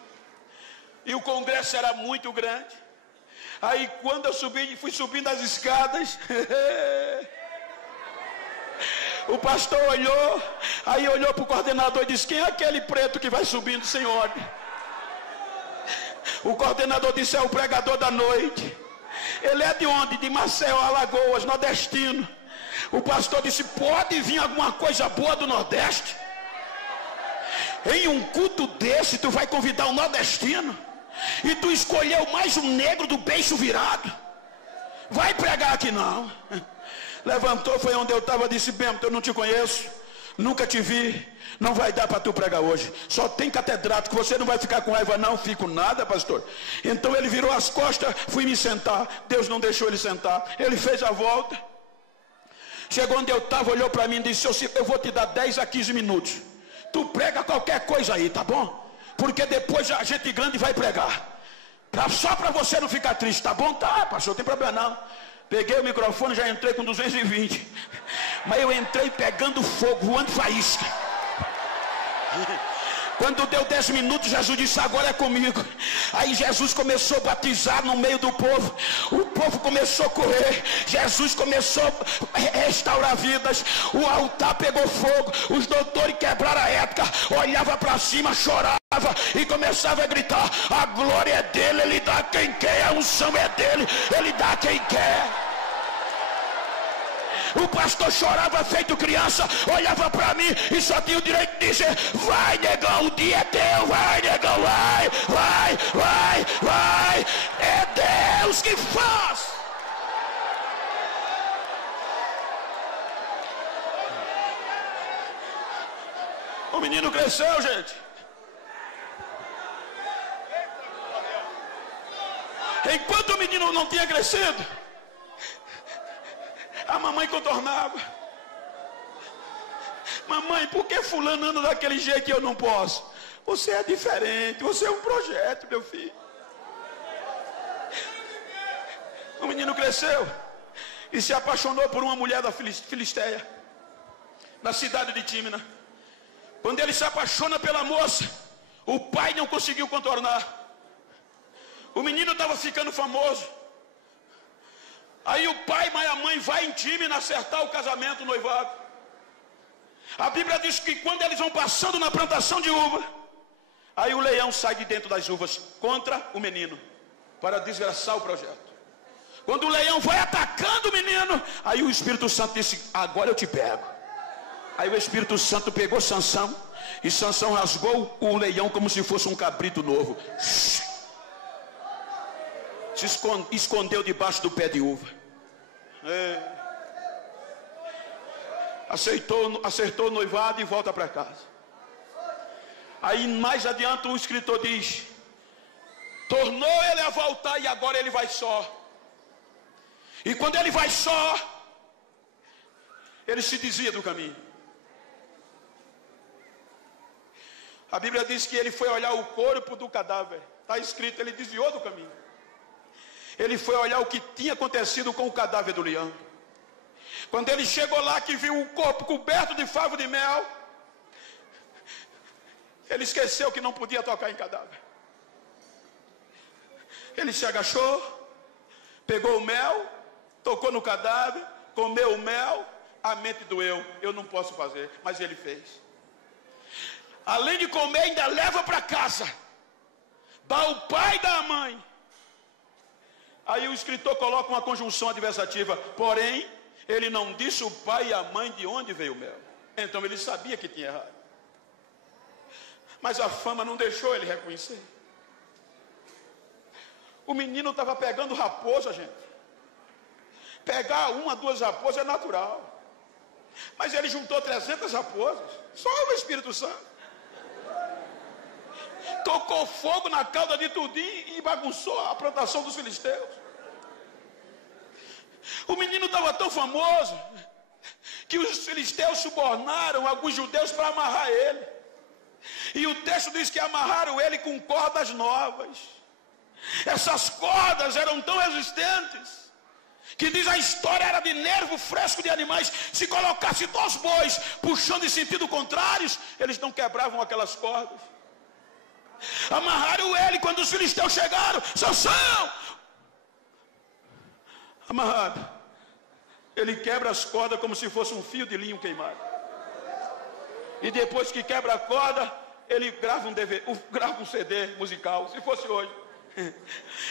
e o congresso era muito grande. Aí quando eu fui subindo as escadas, o pastor olhou, aí olhou para o coordenador e disse: quem é aquele preto que vai subindo sem ordem? O coordenador disse: é o pregador da noite. Ele é de onde? De Maceió, Alagoas, nordestino. O pastor disse: pode vir alguma coisa boa do Nordeste? Em um culto desse, tu vai convidar um nordestino, e tu escolheu mais um negro do beiço virado. Vai pregar aqui não. Levantou, foi onde eu estava, disse: Bento, eu não te conheço, nunca te vi, não vai dar para tu pregar hoje. Só tem catedrático, você não vai ficar com raiva. Não fico nada, pastor. Então ele virou as costas, fui me sentar. Deus não deixou ele sentar. Ele fez a volta. Chegou onde eu estava, olhou para mim e disse: eu vou te dar 10 a 15 minutos. Tu prega qualquer coisa aí, tá bom? Porque depois a gente grande vai pregar. Só para você não ficar triste, tá bom? Tá, pastor, não tem problema não. Peguei o microfone, já entrei com 220. Mas eu entrei pegando fogo, voando faísca. Quando deu 10 minutos, Jesus disse: agora é comigo. Aí Jesus começou a batizar no meio do povo. O povo começou a correr. Jesus começou a restaurar vidas. O altar pegou fogo. Os doutores quebraram a ética. Olhava para cima, chorava e começava a gritar: a glória é dele, ele dá quem quer, a unção é dele, ele dá quem quer. O pastor chorava feito criança, olhava para mim e só tinha o direito de dizer: vai, negão, o dia é teu, vai, negão, vai, vai, vai, vai. É Deus que faz. O menino cresceu, gente. Enquanto o menino não tinha crescido, a mamãe contornava: mamãe, por que fulano anda daquele jeito que eu não posso? Você é diferente, você é um projeto, meu filho. O menino cresceu e se apaixonou por uma mulher da Filisteia, na cidade de Tímina. Quando ele se apaixona pela moça, o pai não conseguiu contornar. O menino estava ficando famoso. Aí o pai e a mãe vai em Tímina acertar o casamento, o noivado. A Bíblia diz que quando eles vão passando na plantação de uva, aí o leão sai de dentro das uvas contra o menino, para desgraçar o projeto. Quando o leão vai atacando o menino, aí o Espírito Santo disse: agora eu te pego. Aí o Espírito Santo pegou Sansão, e Sansão rasgou o leão como se fosse um cabrito novo. Se escondeu debaixo do pé de uva. Acertou o noivado e volta para casa. Aí mais adiante o escritor diz: tornou ele a voltar e agora ele vai só. E quando ele vai só, ele se desvia do caminho. A Bíblia diz que ele foi olhar o corpo do cadáver. Está escrito, ele desviou do caminho. Ele foi olhar o que tinha acontecido com o cadáver do leão. Quando ele chegou lá, que viu o corpo coberto de favo de mel, ele esqueceu que não podia tocar em cadáver. Ele se agachou, pegou o mel, tocou no cadáver, comeu o mel, a mente doeu. Eu não posso fazer, mas ele fez. Além de comer, ainda leva para casa, dá ao pai e dá à mãe. Aí o escritor coloca uma conjunção adversativa: porém, ele não disse o pai e a mãe de onde veio o mel. Então ele sabia que tinha errado. Mas a fama não deixou ele reconhecer. O menino estava pegando raposa, gente. Pegar uma, duas raposas é natural. Mas ele juntou 300 raposas. Só o Espírito Santo. Tocou fogo na cauda de tudinho e bagunçou a plantação dos filisteus. O menino estava tão famoso que os filisteus subornaram alguns judeus para amarrar ele. E o texto diz que amarraram ele com cordas novas. Essas cordas eram tão resistentes que diz a história era de nervo fresco de animais. Se colocasse dois bois puxando em sentido contrários, eles não quebravam aquelas cordas. Amarraram ele. Quando os filisteus chegaram: Sansão! Amarrado. Ele quebra as cordas como se fosse um fio de linho queimado. E depois que quebra a corda, ele grava grava um CD musical. Se fosse hoje,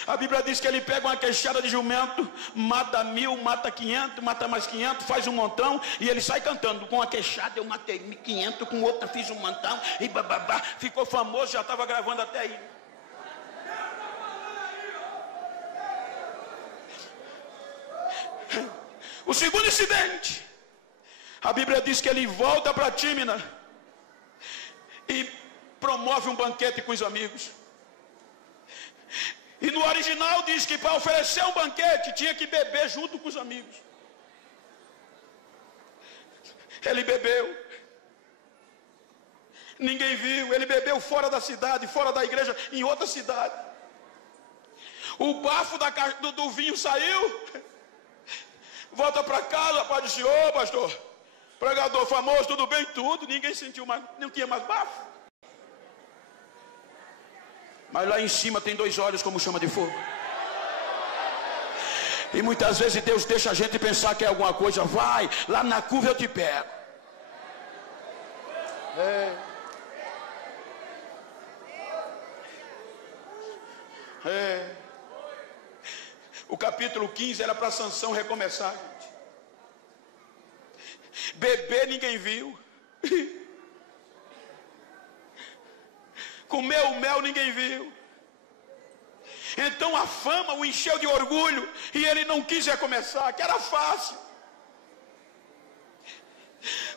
A Bíblia diz que ele pega uma queixada de jumento, mata 1000, mata 500, mata mais 500, faz um montão, e ele sai cantando. Com a queixada eu matei 500, com outra fiz um montão, e bababá, ficou famoso, já estava gravando até aí. O segundo incidente, a Bíblia diz que ele volta para Tímina e promove um banquete com os amigos. E no original diz que para oferecer um banquete tinha que beber junto com os amigos. Ele bebeu, ninguém viu. Ele bebeu fora da cidade, fora da igreja, em outra cidade. O bafo do vinho saiu. Volta para casa, pai disse: ô pastor, pregador famoso, tudo bem? Tudo. Ninguém sentiu mais, não tinha mais bafo. Mas lá em cima tem 2 olhos como chama de fogo. E muitas vezes Deus deixa a gente pensar que é alguma coisa. Vai, lá na curva eu te pego. O capítulo 15 era para Sansão recomeçar, gente. Beber ninguém viu. Comeu o mel, ninguém viu. Então a fama o encheu de orgulho e ele não quis recomeçar, que era fácil.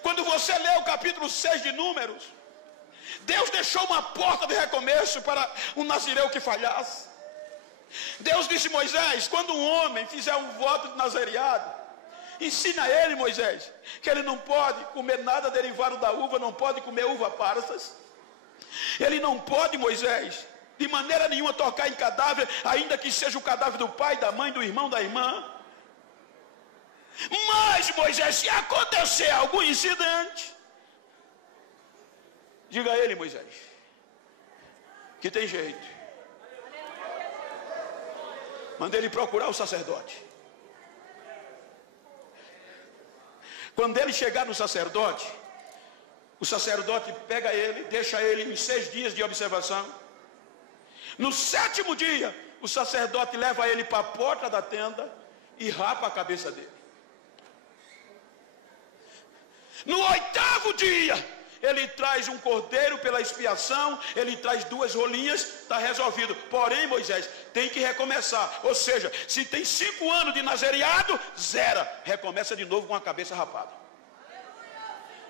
Quando você lê o capítulo 6 de Números, Deus deixou uma porta de recomeço para um nazireu que falhasse. Deus disse a Moisés: quando um homem fizer um voto de nazereado, ensina a ele, Moisés, que ele não pode comer nada derivado da uva, não pode comer uva passas. Ele não pode, Moisés, de maneira nenhuma tocar em cadáver, ainda que seja o cadáver do pai, da mãe, do irmão, da irmã. Mas, Moisés, se acontecer algum incidente, diga a ele, Moisés, que tem jeito. Manda ele procurar o sacerdote. Quando ele chegar no sacerdote, o sacerdote pega ele, deixa ele em 6 dias de observação. No 7º dia, o sacerdote leva ele para a porta da tenda e rapa a cabeça dele. No 8º dia, ele traz um cordeiro pela expiação, ele traz 2 rolinhas, está resolvido. Porém, Moisés, tem que recomeçar. Ou seja, se tem 5 anos de nazereado, zera, recomeça de novo com a cabeça rapada.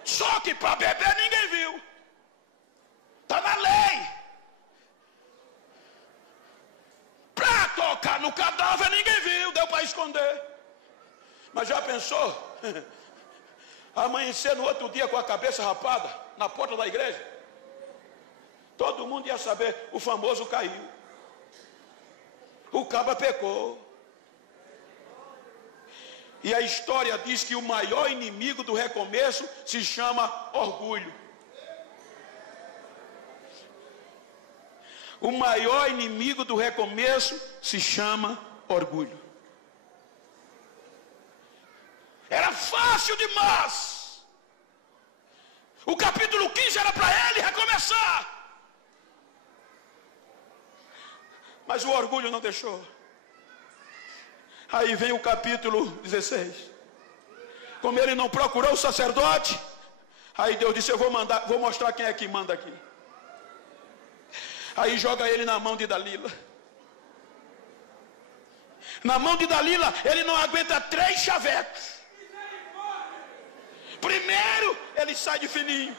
Só que para beber ninguém viu. Está na lei. Para tocar no cadáver ninguém viu, deu para esconder. Mas já pensou? Amanhecer no outro dia com a cabeça rapada na porta da igreja? Todo mundo ia saber, o famoso caiu. O caba pecou. E a história diz que o maior inimigo do recomeço se chama orgulho. O maior inimigo do recomeço se chama orgulho. Era fácil demais. O capítulo 15 era para ele recomeçar. Mas o orgulho não deixou. Aí vem o capítulo 16. Como ele não procurou o sacerdote, aí Deus disse: eu vou mostrar quem é que manda aqui. Aí joga ele na mão de Dalila. Na mão de Dalila, ele não aguenta 3 chavecos. Primeiro, ele sai de fininho.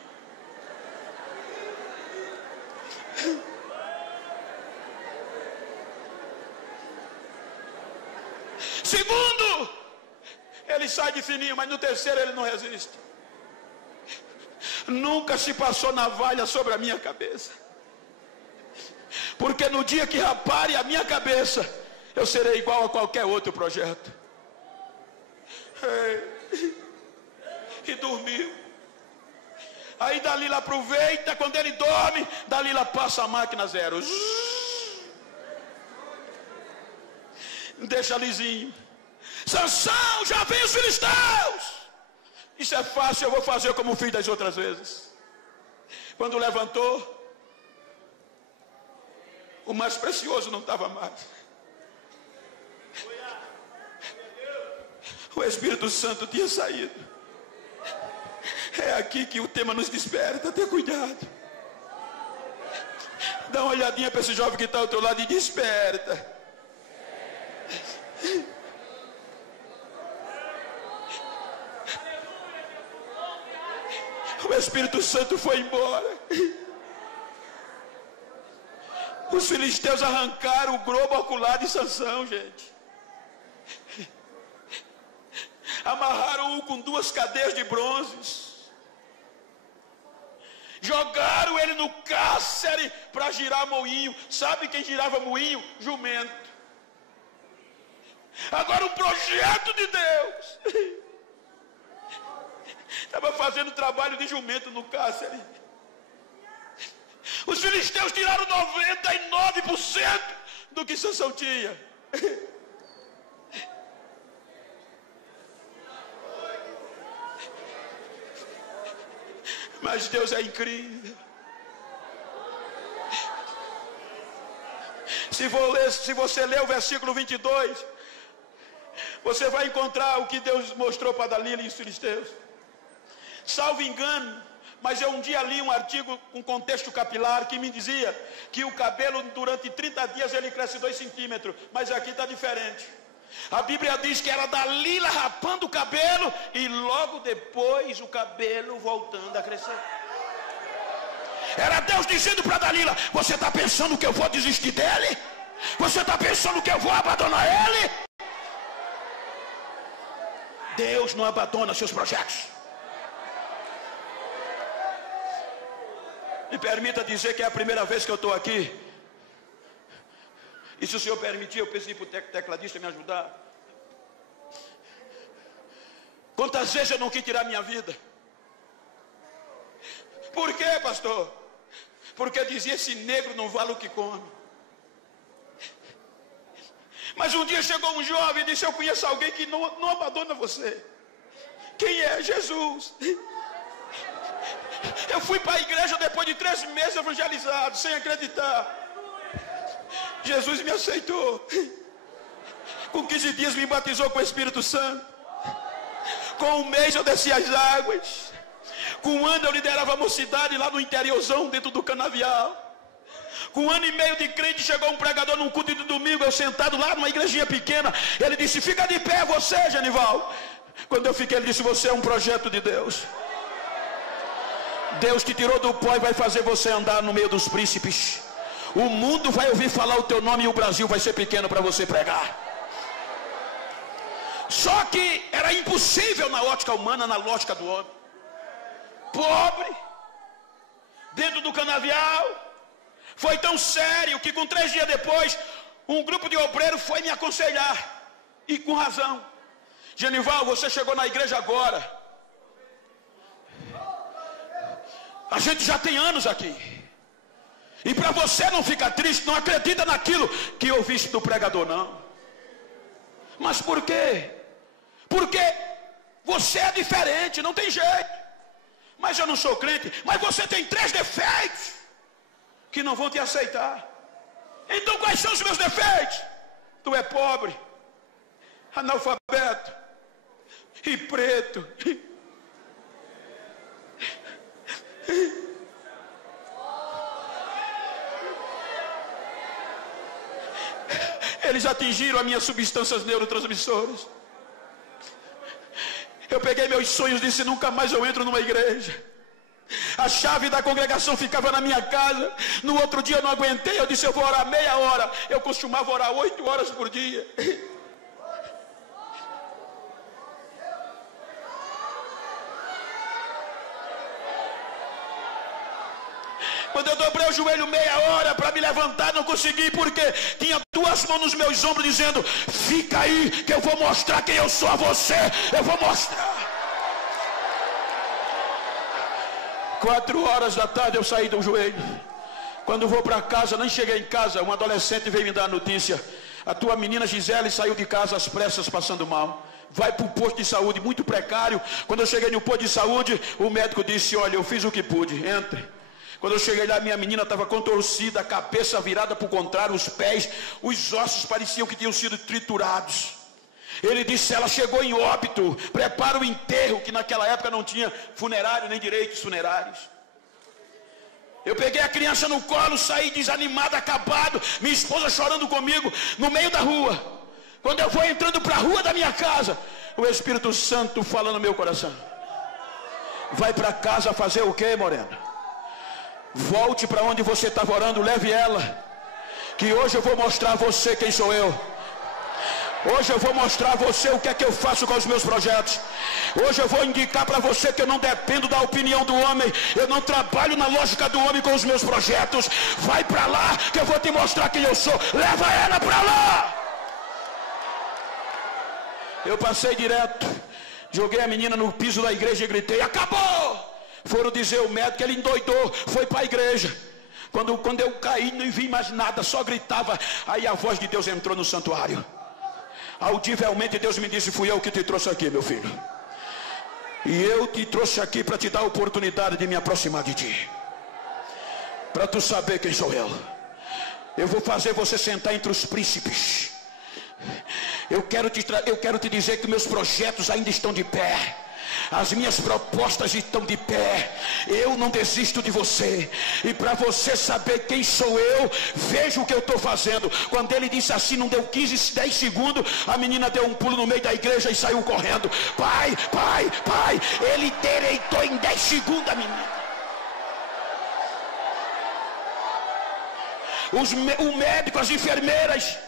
Segundo, ele sai de fininho, mas no terceiro ele não resiste. Nunca se passou navalha sobre a minha cabeça. Porque no dia que raparem a minha cabeça, eu serei igual a qualquer outro projeto. E dormiu. Aí Dalila aproveita, quando ele dorme, Dalila passa a máquina 0. Deixa lisinho. Sansão, já vem os filisteus. Isso é fácil, eu vou fazer como fiz das outras vezes. Quando levantou, o mais precioso não estava mais. O Espírito Santo tinha saído. É aqui que o tema nos desperta. Tenha cuidado. Dá uma olhadinha para esse jovem que está ao teu lado e desperta. O Espírito Santo foi embora. Os filisteus arrancaram o globo ocular de Sansão, gente. Amarraram-o com 2 cadeias de bronze. Jogaram ele no cárcere para girar moinho. Sabe quem girava moinho? Jumento. Agora um projeto de Deus. Estava fazendo trabalho de jumento no cárcere. Os filisteus tiraram 99% do que Sansão tinha. Mas Deus é incrível. Se você ler o versículo 22, você vai encontrar o que Deus mostrou para Dalila e os filisteus. Salvo engano, mas eu um dia li um artigo com contexto capilar que me dizia que o cabelo durante 30 dias ele cresce 2 centímetros, mas aqui está diferente. A Bíblia diz que era Dalila rapando o cabelo e logo depois o cabelo voltando a crescer. Era Deus dizendo para Dalila: você está pensando que eu vou desistir dele? Você está pensando que eu vou abandonar ele? Deus não abandona seus projetos. Me permita dizer que é a primeira vez que eu estou aqui. E se o senhor permitir, eu pedi para o tecladista me ajudar. Quantas vezes eu não quis tirar minha vida? Por quê, pastor? Porque dizia: esse negro não vale o que come. Mas um dia chegou um jovem e disse: eu conheço alguém que não abandona você. Quem é? Jesus. Eu fui para a igreja depois de 3 meses evangelizado, sem acreditar. Jesus me aceitou. Com 15 dias me batizou com o Espírito Santo. Com 1 mês eu desci as águas. Com 1 ano eu liderava a mocidade lá no interiorzão, dentro do canavial. Com 1 ano e meio de crente, chegou um pregador num culto de domingo, eu sentado lá numa igrejinha pequena. Ele disse: fica de pé você, Genival. Quando eu fiquei, ele disse: você é um projeto de Deus. Deus te tirou do pó e vai fazer você andar no meio dos príncipes. O mundo vai ouvir falar o teu nome e o Brasil vai ser pequeno para você pregar. Só que era impossível na ótica humana, na lógica do homem. Pobre, dentro do canavial. Foi tão sério que com 3 dias depois, um grupo de obreiros foi me aconselhar. E com razão. Genival, você chegou na igreja agora. A gente já tem anos aqui. E para você não ficar triste, não acredita naquilo que ouviste do pregador, não. Mas por quê? Porque você é diferente, não tem jeito. Mas eu não sou crente. Mas você tem 3 defeitos que não vão te aceitar. Então quais são os meus defeitos? Tu é pobre, analfabeto e preto. Eles atingiram as minhas substâncias neurotransmissoras. Eu peguei meus sonhos e disse: nunca mais eu entro numa igreja. A chave da congregação ficava na minha casa. No outro dia eu não aguentei, eu disse: eu vou orar meia hora. Eu costumava orar 8 horas por dia. Quando eu dobrei o joelho meia hora para me levantar, não consegui, porque tinha 2 mãos nos meus ombros dizendo: fica aí que eu vou mostrar quem eu sou a você. Eu vou mostrar. 4 horas da tarde eu saí do joelho. Quando vou para casa, nem cheguei em casa, um adolescente veio me dar a notícia: a tua menina Gisele saiu de casa às pressas passando mal. Vai para o posto de saúde, muito precário. Quando eu cheguei no posto de saúde, o médico disse: olha, eu fiz o que pude, entre. Quando eu cheguei lá, minha menina estava contorcida, a cabeça virada para o contrário, os pés, os ossos pareciam que tinham sido triturados. Ele disse: ela chegou em óbito, prepara o enterro, que naquela época não tinha funerário nem direitos funerários. Eu peguei a criança no colo, saí desanimado, acabado, minha esposa chorando comigo, no meio da rua. Quando eu vou entrando para a rua da minha casa, o Espírito Santo fala no meu coração: vai para casa fazer o que, Morena? Volte para onde você estava orando, leve ela, que hoje eu vou mostrar a você quem sou eu. Hoje eu vou mostrar a você o que é que eu faço com os meus projetos. Hoje eu vou indicar para você que eu não dependo da opinião do homem. Eu não trabalho na lógica do homem com os meus projetos. Vai para lá que eu vou te mostrar quem eu sou. Leva ela para lá. Eu passei direto, joguei a menina no piso da igreja e gritei: acabou! Foram dizer o médico, ele endoidou, foi para a igreja. Quando eu caí, não vi mais nada, só gritava. Aí a voz de Deus entrou no santuário. Audivelmente Deus me disse: fui eu que te trouxe aqui, meu filho. E eu te trouxe aqui para te dar a oportunidade de me aproximar de ti, para tu saber quem sou eu. Eu vou fazer você sentar entre os príncipes. Eu quero te dizer que meus projetos ainda estão de pé. As minhas propostas estão de pé. Eu não desisto de você. E para você saber quem sou eu, veja o que eu estou fazendo. Quando ele disse assim, não deu 15, 10 segundos, a menina deu um pulo no meio da igreja e saiu correndo. Pai, pai, pai. Ele deleitou em 10 segundos a menina. O médico, as enfermeiras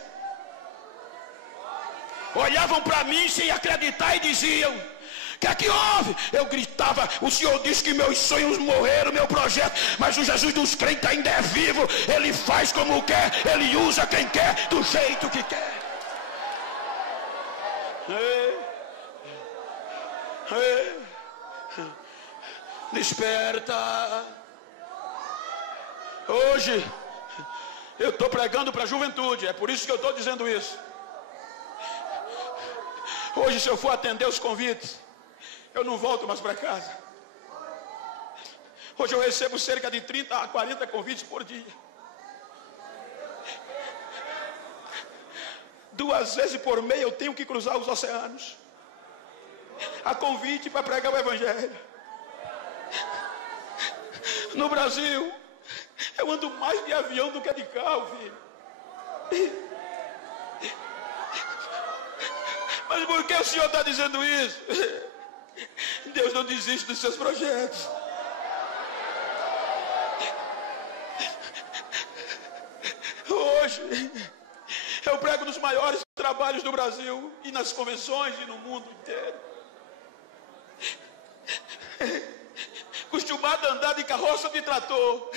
olhavam para mim sem acreditar e diziam: o que é que houve? Eu gritava: o Senhor disse que meus sonhos morreram, meu projeto, mas o Jesus dos crentes ainda é vivo. Ele faz como quer, ele usa quem quer, do jeito que quer. Desperta. Hoje eu estou pregando para a juventude, é por isso que eu estou dizendo isso. Hoje, se eu for atender os convites, eu não volto mais para casa. Hoje eu recebo cerca de 30 a 40 convites por dia. 2 vezes por mês eu tenho que cruzar os oceanos a convite para pregar o Evangelho. No Brasil, eu ando mais de avião do que de carro, filho. Mas por que o Senhor está dizendo isso? Deus não desiste dos seus projetos. Hoje eu prego nos maiores trabalhos do Brasil e nas convenções e no mundo inteiro. Acostumado a andar de carroça de trator,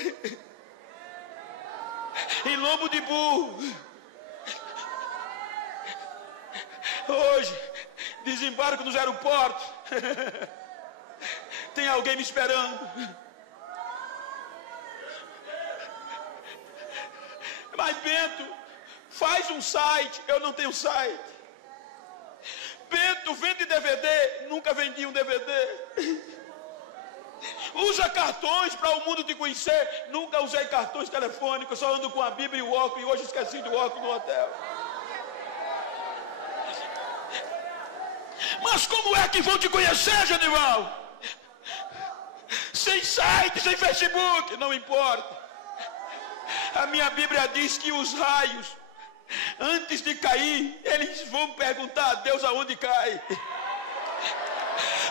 em lombo de burro. Hoje desembarco nos aeroportos. Tem alguém me esperando. Mas Bento, faz um site. Eu não tenho site. Bento, vende DVD. Nunca vendi um DVD. Usa cartões para o mundo te conhecer. Nunca usei cartões telefônicos. Só ando com a Bíblia e o óculos. E hoje esqueci do óculos no hotel. Mas como é que vão te conhecer, Genival? Sem site, sem Facebook, não importa. A minha Bíblia diz que os raios, antes de cair, eles vão perguntar a Deus aonde cai.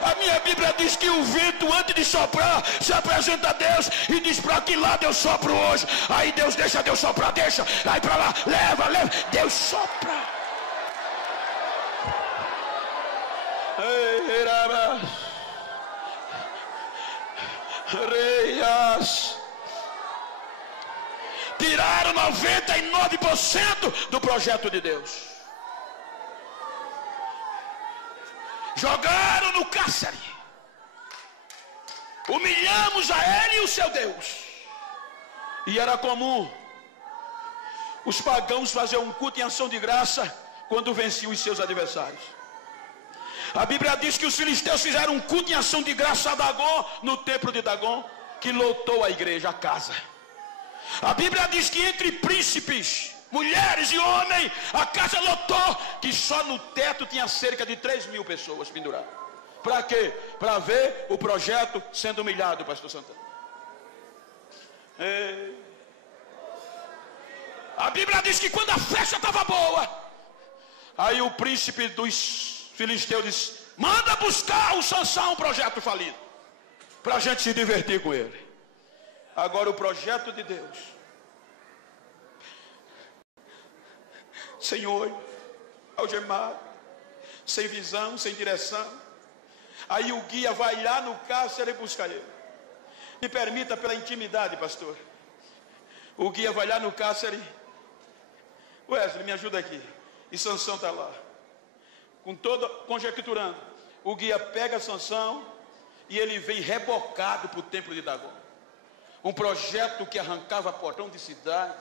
A minha Bíblia diz que o vento, antes de soprar, se apresenta a Deus e diz: para que lado eu sopro hoje? Aí Deus deixa Deus soprar, deixa. Aí para lá, leva, leva. Deus sopra. Tiraram 99% do projeto de Deus. Jogaram no cárcere. Humilhamos a ele e o seu Deus. E era comum os pagãos fazer um culto em ação de graça quando venciam os seus adversários. A Bíblia diz que os filisteus fizeram um culto em ação de graça a Dagom, no templo de Dagom. que lotou a igreja, a casa. A Bíblia diz que entre príncipes, mulheres e homens, a casa lotou, que só no teto tinha cerca de 3.000 pessoas penduradas. Para quê? Para ver o projeto sendo humilhado, pastor Santana. A Bíblia diz que quando a festa estava boa, aí o príncipe dos filisteus disse: manda buscar o Sansão, um projeto falido, para a gente se divertir com ele. Agora o projeto de Deus, Senhor, algemado, sem visão, sem direção. Aí o guia vai lá no cárcere buscar ele. Me permita, pela intimidade, pastor. O guia vai lá no cárcere. Wesley, me ajuda aqui. E Sansão está lá, conjecturando. O guia pega Sansão e ele vem rebocado para o templo de Dagon. Um projeto que arrancava portão de cidade,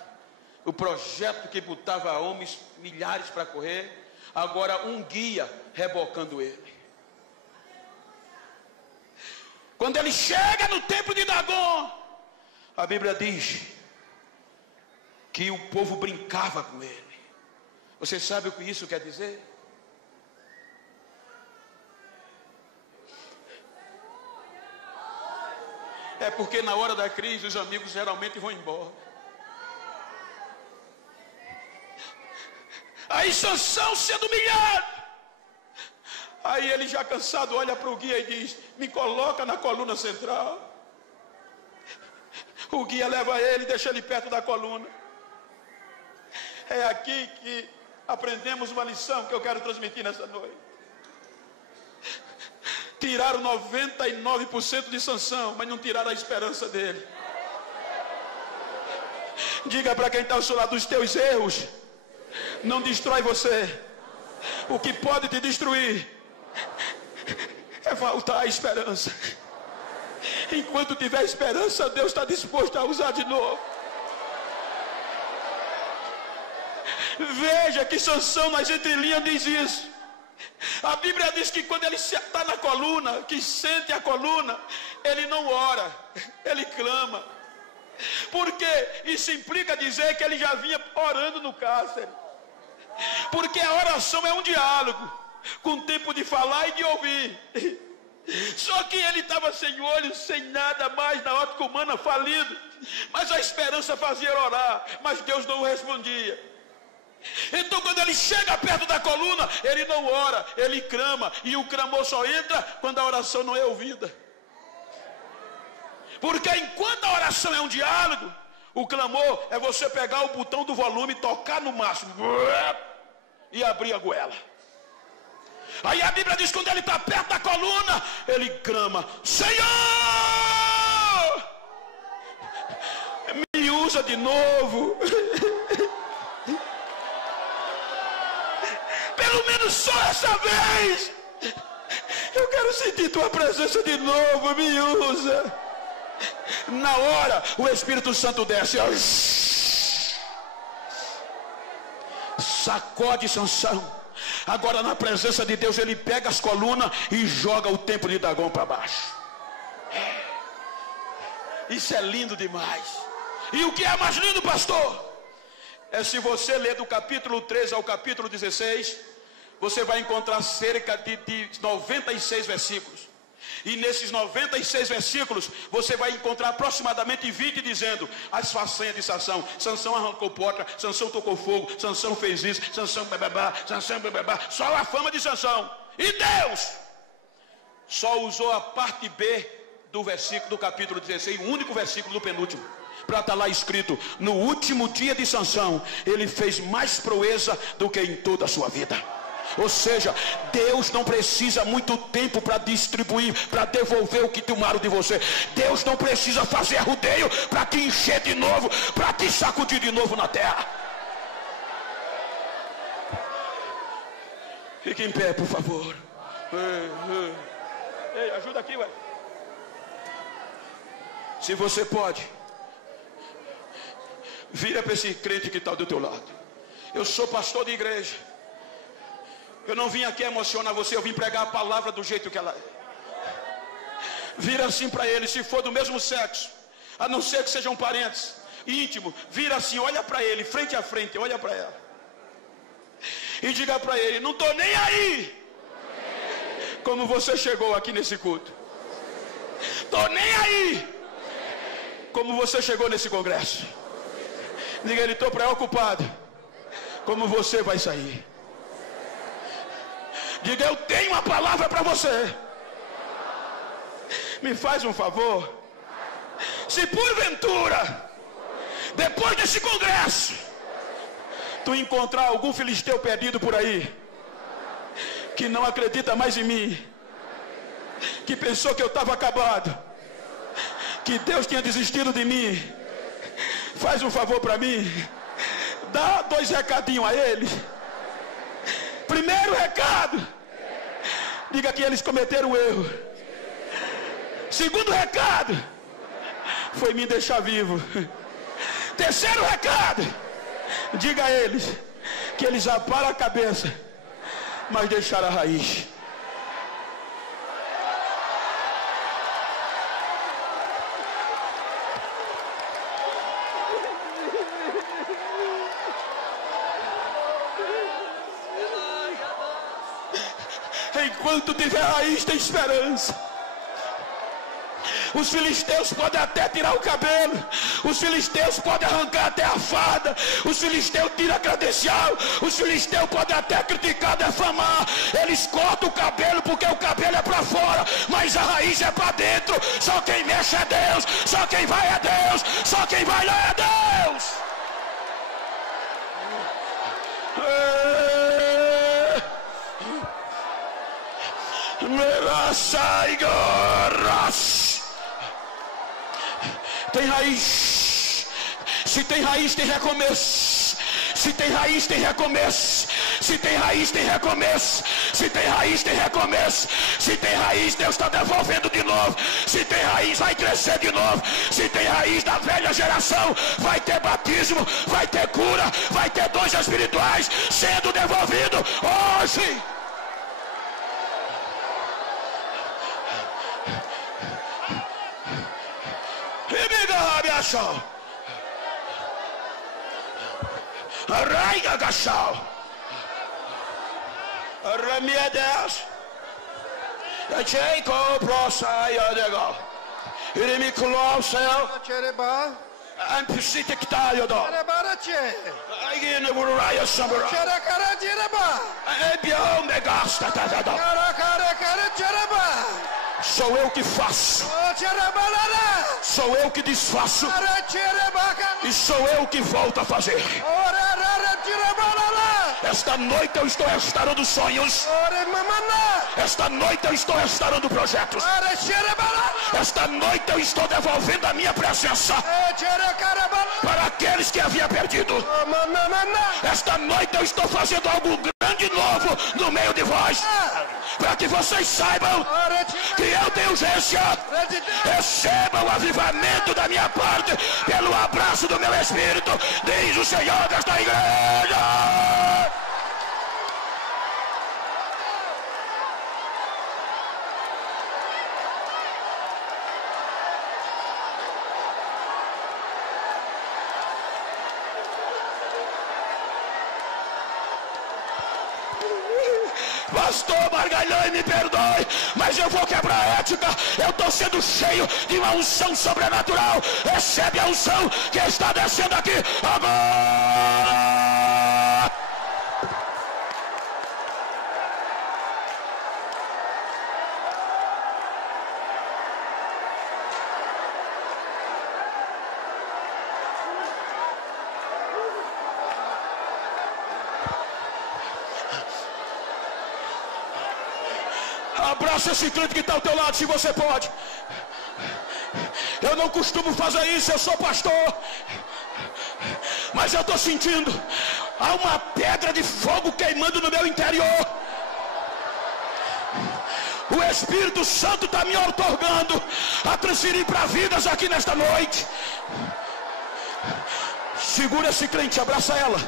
o projeto que botava homens, milhares para correr. Agora um guia rebocando ele. Quando ele chega no templo de Dagon, a Bíblia diz que o povo brincava com ele. Você sabe o que isso quer dizer? É porque na hora da crise os amigos geralmente vão embora. Aí Sansão sendo humilhado. Aí ele, já cansado, olha para o guia e diz: me coloca na coluna central. O guia leva ele e deixa ele perto da coluna. É aqui que aprendemos uma lição que eu quero transmitir nessa noite. Tiraram 99% de Sansão, mas não tiraram a esperança dele. Diga para quem está ao seu lado: os teus erros não destrói você. O que pode te destruir é faltar a esperança. Enquanto tiver esperança, Deus está disposto a usar de novo. Veja que Sansão nas entrelinhas diz isso. A Bíblia diz que quando ele está na coluna, que sente a coluna, ele não ora, ele clama. Porque isso implica dizer que ele já vinha orando no cárcere. Porque a oração é um diálogo, com tempo de falar e de ouvir. Só que ele estava sem olho, sem nada mais, na ótica humana, falido. Mas a esperança fazia ele orar, mas Deus não o respondia. Então quando ele chega perto da coluna, ele não ora, ele clama. E o clamor só entra quando a oração não é ouvida. Porque enquanto a oração é um diálogo, o clamor é você pegar o botão do volume, tocar no máximo e abrir a goela. Aí a Bíblia diz que quando ele está perto da coluna, ele clama: Senhor, me usa de novo. Pelo menos só essa vez. Eu quero sentir tua presença de novo, me usa. Na hora, o Espírito Santo desce, ó, sacode Sansão. Agora na presença de Deus ele pega as colunas e joga o templo de Dagon para baixo. Isso é lindo demais. E o que é mais lindo, pastor? É se você ler do capítulo 13 ao capítulo 16, você vai encontrar cerca de 96 versículos. E nesses 96 versículos, você vai encontrar aproximadamente 20 dizendo as façanhas de Sansão. Sansão arrancou porta, Sansão tocou fogo, Sansão fez isso, Sansão bababá, Sansão bababá. Só a fama de Sansão. E Deus só usou a parte B do versículo do capítulo 16, o único versículo do penúltimo, para estar lá escrito: no último dia de Sansão, ele fez mais proeza do que em toda a sua vida. Ou seja, Deus não precisa muito tempo para distribuir, para devolver o que tomaram de você. Deus não precisa fazer rodeio para te encher de novo, para te sacudir de novo na terra. Fique em pé, por favor. Ei, ajuda aqui, ué. Se você pode, vira para esse crente que está do teu lado. Eu sou pastor de igreja. Eu não vim aqui emocionar você, eu vim pregar a palavra do jeito que ela é. Vira assim para ele, se for do mesmo sexo, a não ser que sejam parentes, íntimo, vira assim, olha para ele, frente a frente, olha para ela. E diga para ele, não estou nem aí como você chegou aqui nesse culto. Estou nem aí como você chegou nesse congresso. Diga ele, estou preocupado como você vai sair. Diga, eu tenho uma palavra para você. Me faz um favor. Se porventura, depois desse congresso, tu encontrar algum filisteu perdido por aí, que não acredita mais em mim, que pensou que eu estava acabado, que Deus tinha desistido de mim, faz um favor para mim, dá 2 recadinhos a eles. Primeiro recado, diga que eles cometeram um erro. Segundo recado, foi me deixar vivo. Terceiro recado, diga a eles que eles aparam a cabeça, mas deixaram a raiz. Enquanto tiver raiz, tem esperança. Os filisteus podem até tirar o cabelo, os filisteus podem arrancar até a farda, os filisteus tiram a credencial, os filisteus podem até criticar, defamar, eles cortam o cabelo porque o cabelo é para fora, mas a raiz é para dentro. Só quem mexe é Deus, só quem vai é Deus, só quem vai lá é Deus. Tem raiz. Se tem raiz, tem recomeço. Se tem raiz, tem recomeço. Se tem raiz, tem recomeço. Se tem raiz, tem recomeço. Se tem raiz, Deus está devolvendo de novo. Se tem raiz, vai crescer de novo. Se tem raiz da velha geração, vai ter batismo, vai ter cura, vai ter dons espirituais sendo devolvido hoje. Arraiga gachal. Remiedes. Jacob prosaia dego. Iremi klosel. I'm psitektayo do. Agine buraya samura. Ebio megasta tadado. Sou eu que faço. Sou eu que desfaço. E sou eu que volto a fazer. Esta noite eu estou restaurando sonhos. Esta noite eu estou restaurando projetos. Esta noite eu estou devolvendo a minha presença para aqueles que havia perdido. Esta noite eu estou fazendo algo grande novo no meio de vós, para que vocês saibam que eu tenho urgência. Recebam o avivamento da minha parte pelo abraço do meu Espírito, diz o Senhor desta igreja. Pastor Margalhães, me perdoe, mas eu vou quebrar a ética. Eu estou sendo cheio de uma unção sobrenatural. Recebe a unção que está descendo aqui agora. Abraça esse crente que está ao teu lado, se você pode. Eu não costumo fazer isso, eu sou pastor, mas eu estou sentindo há uma pedra de fogo queimando no meu interior. O Espírito Santo está me outorgando a transferir para vidas aqui nesta noite. Segura esse crente, abraça ela,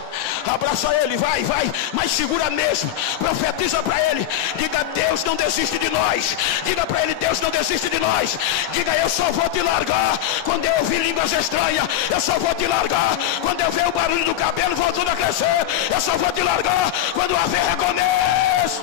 abraça ele, vai, mas segura mesmo, profetiza para ele, diga: Deus não desiste de nós. Diga para ele: Deus não desiste de nós. Diga: eu só vou te largar quando eu ouvir línguas estranhas. Eu só vou te largar quando eu ver o barulho do cabelo voltando a crescer. Eu só vou te largar quando haver recomeço.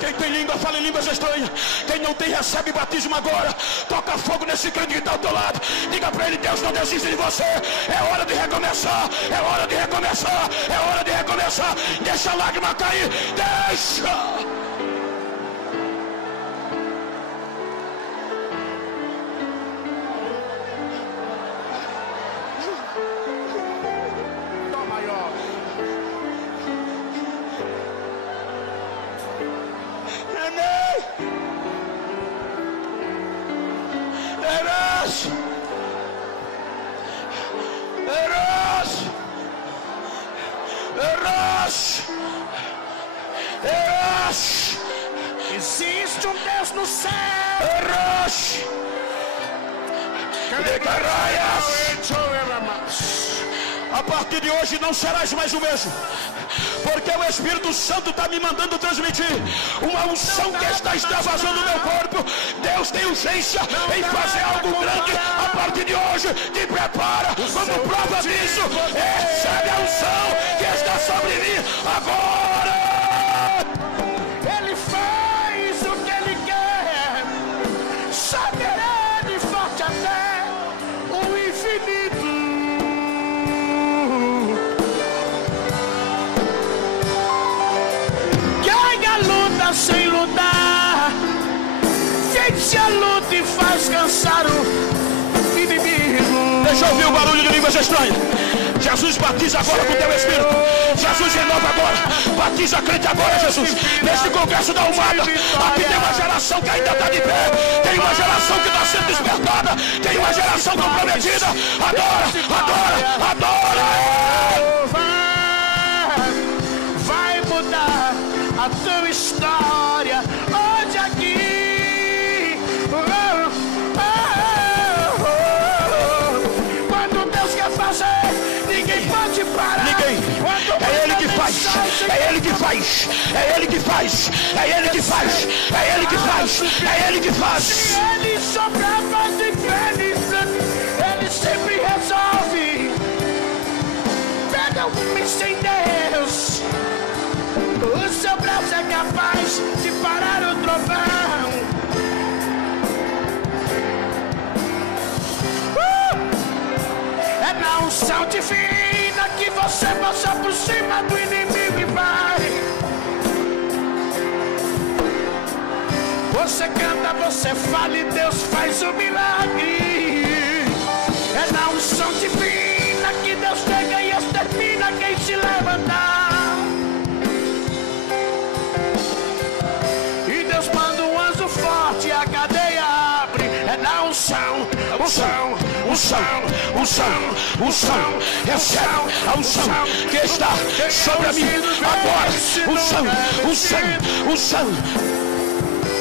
Quem tem língua, fala em línguas estranhas. Quem não tem, recebe batismo agora. Toca fogo nesse crente que está ao teu lado. Diga para ele: Deus não desiste de você. É hora de recomeçar. É hora de recomeçar. É hora de recomeçar. Deixa a lágrima cair. Deixa. Existe um Deus no céu. A partir de hoje não serás mais o mesmo, porque o Espírito Santo está me mandando transmitir uma unção que está extravasando o meu corpo. Deus tem urgência em fazer algo grande a partir de hoje. Te prepara, como prova disso, recebe a unção que está sobre mim agora. Ele faz o que ele quer, soberano e forte até o infinito. Ganha a luta sem lutar, vence a luta e faz cansar o inimigo. Deixa eu ouvir o barulho de línguas estranhas. Jesus batiza agora com o teu Espírito. Jesus renova agora. Batiza a crente agora, Jesus. Neste congresso da Almada, aqui tem uma geração que ainda está de pé. Tem uma geração que está sendo despertada. Tem uma geração comprometida. Adora, adora, adora. Vai mudar a tua história hoje aqui. Quando Deus quer fazer, ninguém pode parar. Ninguém. É Ele que faz. É Ele que faz. É Ele que faz. É Ele que faz. É Ele que faz. É Ele que faz. Se Ele sobrava de feliz, Ele sempre resolve. Pega um sem Deus. O seu braço é capaz de parar o trovão. É na unção divina que você passa por cima do inimigo e vai. Você canta, você fala e Deus faz o milagre. É na unção divina que Deus chega e extermina quem se levantar. E Deus manda um anjo forte e a cadeia abre. É na unção, unção, unção, unção, unção. Recebe a unção que está sobre mim agora. Unção, unção, unção.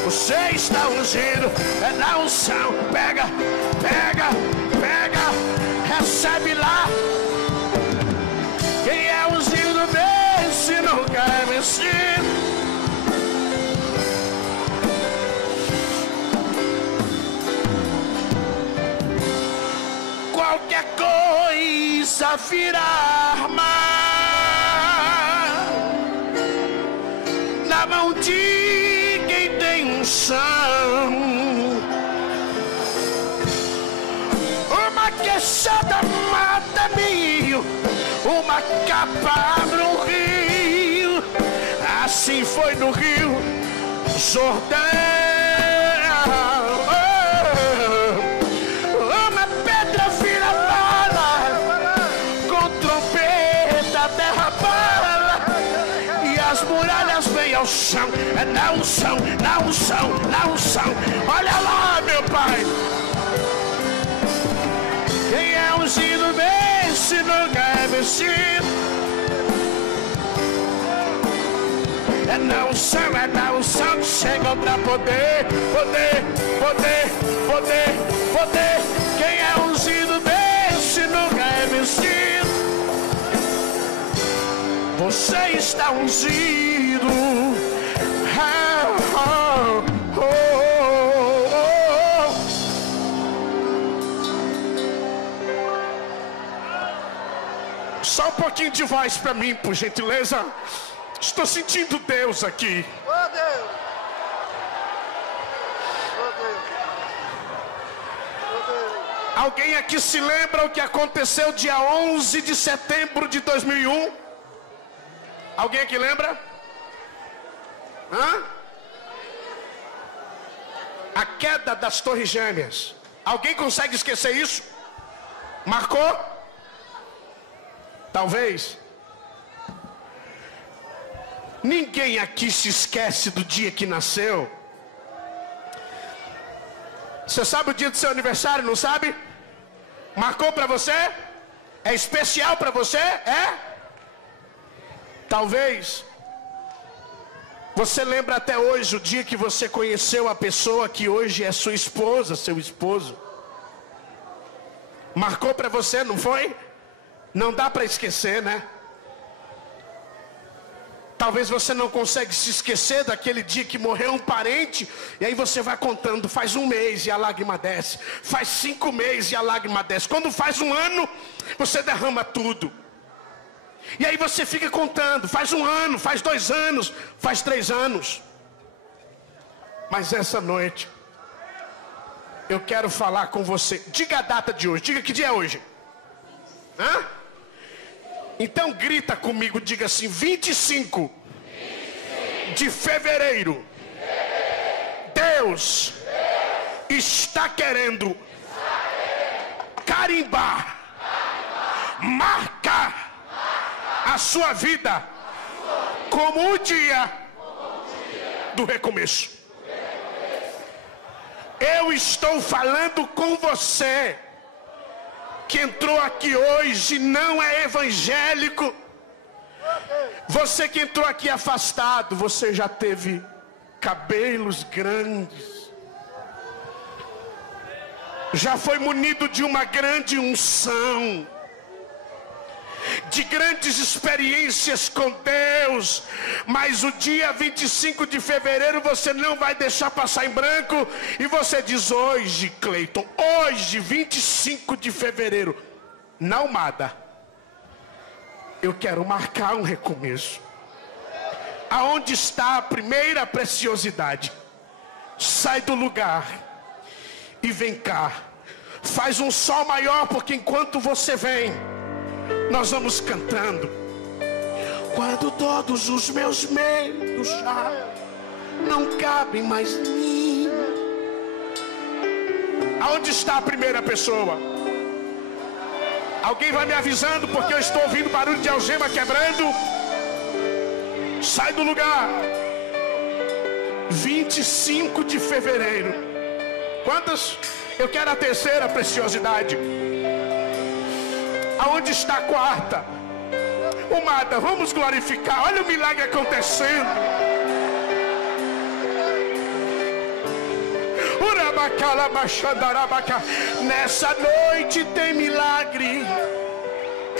Você está ungido, é na unção. Pega, pega, pega, recebe lá. Quem é ungido vence, nunca é vencido. Qualquer coisa vira arma na mão de uma queixada mata mil, uma capa abre um rio. Assim foi no Rio Jordão. Uma pedra unção, é na unção, na unção, na unção. Olha lá, meu Pai. Quem é ungido vence, nunca é vencido. É na unção que chegam pra poder. Quem é ungido vence, nunca é vencido. Você está ungido. Só um pouquinho de voz para mim, por gentileza. Estou sentindo Deus aqui. Oh, Deus. Oh, Deus. Oh, Deus. Alguém aqui se lembra o que aconteceu dia 11 de setembro de 2001? Alguém aqui lembra? A queda das Torres Gêmeas. Alguém consegue esquecer isso? Marcou? Talvez. Ninguém aqui se esquece do dia que nasceu. Você sabe o dia do seu aniversário, não sabe? Marcou para você? É especial para você? É? Talvez. Você lembra até hoje o dia que você conheceu a pessoa que hoje é sua esposa, seu esposo. Marcou para você, não foi? Não dá para esquecer, né? Talvez você não consegue se esquecer daquele dia que morreu um parente. E aí você vai contando, faz um mês e a lágrima desce. Faz 5 meses e a lágrima desce. Quando faz um ano, você derrama tudo. E aí você fica contando, faz 1 ano, faz 2 anos, faz 3 anos. Mas essa noite, eu quero falar com você. Diga a data de hoje, diga que dia é hoje. Então grita comigo, diga assim: 25 de fevereiro. Deus está querendo carimbar, marcar a sua vida como o dia do recomeço. Eu estou falando com você que entrou aqui hoje, não é evangélico. Você que entrou aqui afastado, você já teve cabelos grandes, já foi munido de uma grande unção, de grandes experiências com Deus. Mas o dia 25 de fevereiro você não vai deixar passar em branco. E você diz: hoje, Cleiton, hoje 25 de fevereiro, na Almada, eu quero marcar um recomeço. Aonde está a primeira preciosidade? Sai do lugar e vem cá. Faz um sol maior, porque enquanto você vem, nós vamos cantando. Quando todos os meus medos já não cabem mais em mim. Aonde está a primeira pessoa? Alguém vai me avisando, porque eu estou ouvindo barulho de algema quebrando. Sai do lugar. 25 de fevereiro. Quantas? Eu quero a terceira preciosidade. Aonde está a quarta? Amada, vamos glorificar. Olha o milagre acontecendo. Nessa noite tem milagre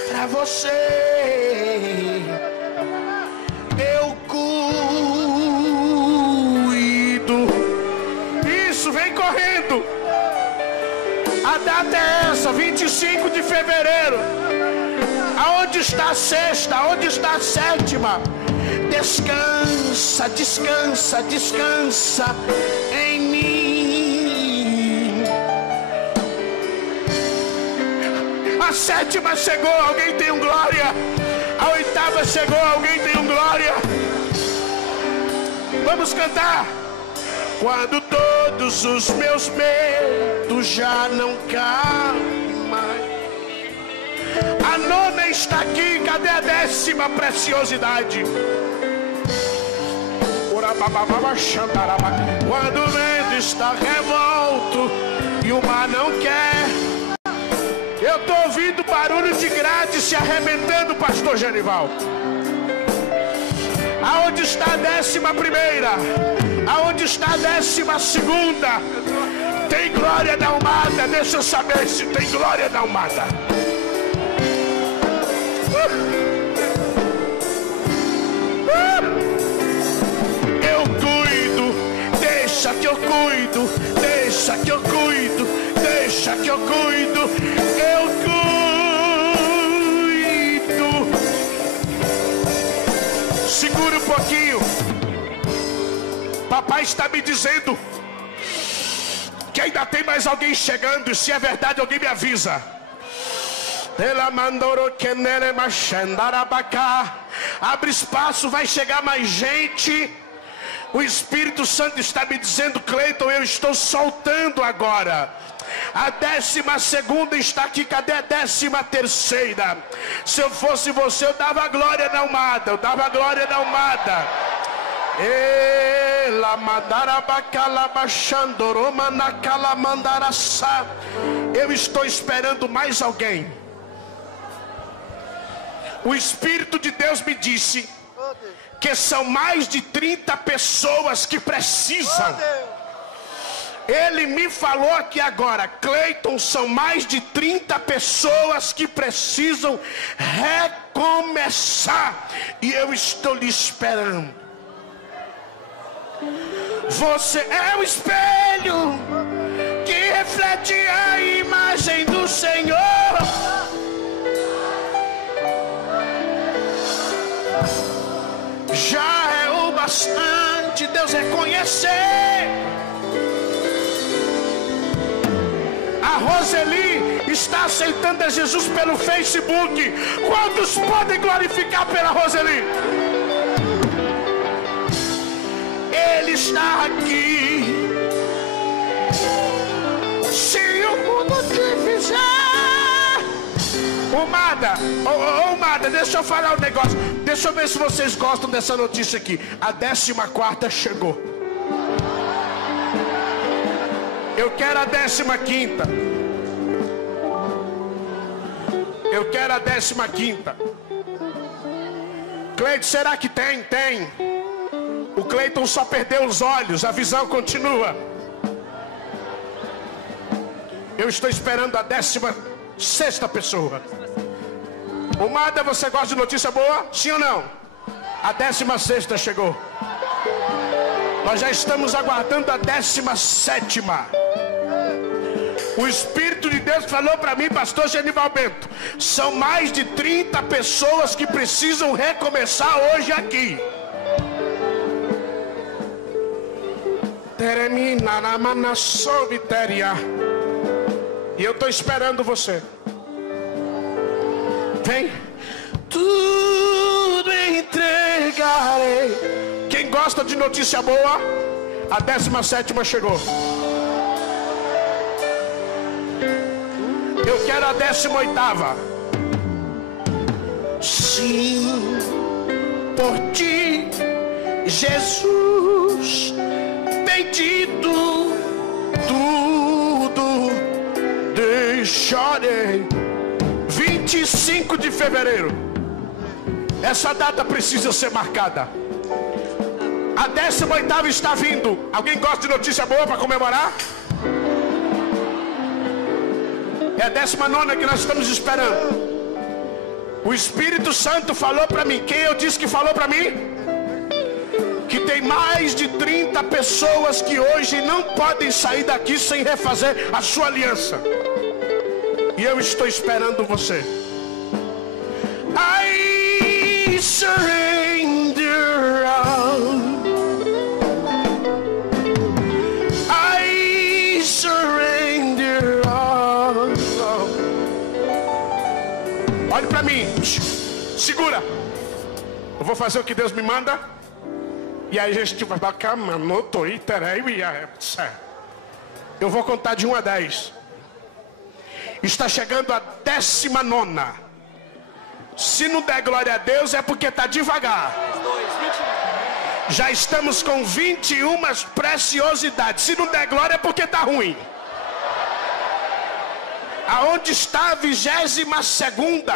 pra você. Eu cuido. Isso, vem correndo. A data é essa, 25 de fevereiro. Aonde está a sexta? Aonde está a sétima? Descansa, descansa, descansa em mim. A sétima chegou, alguém tem um glória. A oitava chegou, alguém tem um glória. Vamos cantar. Quando todos os meus medos já não cabem mais. A nona está aqui. Cadê a décima preciosidade? Quando o vento está revolto e o mar não quer. Eu estou ouvindo barulho de grade se arrebentando, pastor Genival. Aonde está a 11ª? Aonde está a 12ª? Tem glória na Almada. Deixa eu saber se tem glória na Almada. Eu cuido, deixa que eu cuido, deixa que eu cuido, deixa que eu cuido, eu cuido. Segura um pouquinho. Papai está me dizendo que ainda tem mais alguém chegando, e se é verdade alguém me avisa. Abre espaço, vai chegar mais gente. O Espírito Santo está me dizendo, Cleiton, eu estou soltando agora. A 12ª está aqui, cadê a 13ª? Se eu fosse você, eu dava glória na Almada, eu dava glória na Almada. Eu estou esperando mais alguém. O Espírito de Deus me disse que são mais de 30 pessoas que precisam. Ele me falou aqui agora, Cleiton, são mais de 30 pessoas que precisam recomeçar. E eu estou lhe esperando. Você é o espelho que reflete a imagem do Senhor. Já é o bastante Deus reconhecer. A Roseli está aceitando a Jesus pelo Facebook. Quantos podem glorificar pela Roseli? Ele está aqui. Se o mundo te fizer. Mada, deixa eu falar um negócio. Deixa eu ver se vocês gostam dessa notícia aqui. A 14ª chegou. Eu quero a 15ª. Eu quero a 15ª. Cleiton, será que tem? Tem. O Cleiton só perdeu os olhos, a visão continua. Eu estou esperando a 16ª pessoa. Mada, você gosta de notícia boa? Sim ou não? A 16ª chegou. Nós já estamos aguardando a 17ª. O Espírito de Deus falou para mim, pastor Genival Bento, são mais de 30 pessoas que precisam recomeçar hoje aqui. Termina na manação vitéria. E eu estou esperando você. Vem. Tudo entregarei. Quem gosta de notícia boa, a 17ª chegou. Eu quero a 18ª. Sim, por ti, Jesus, bendito, tudo deixarei. 25 de fevereiro. Essa data precisa ser marcada. A 18ª está vindo. Alguém gosta de notícia boa para comemorar? É a 19ª que nós estamos esperando. O Espírito Santo falou para mim. Quem eu disse que falou para mim? Que tem mais de 30 pessoas que hoje não podem sair daqui sem refazer a sua aliança. E eu estou esperando você. I surrender all. I surrender all. Olhe para mim. Segura. Eu vou fazer o que Deus me manda. E aí a gente vai dar cama, noto, eu vou contar de 1 a 10. Está chegando a 19ª. Se não der glória a Deus é porque está devagar. Já estamos com 21 preciosidades. Se não der glória é porque está ruim. Aonde está a 22ª?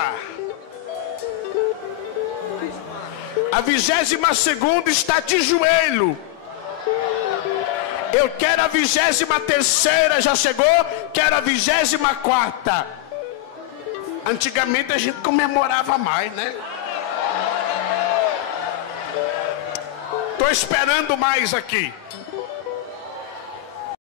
A 22ª está de joelho. Eu quero a 23ª, já chegou? Quero a 24ª. Antigamente a gente comemorava mais, né? Estou esperando mais aqui.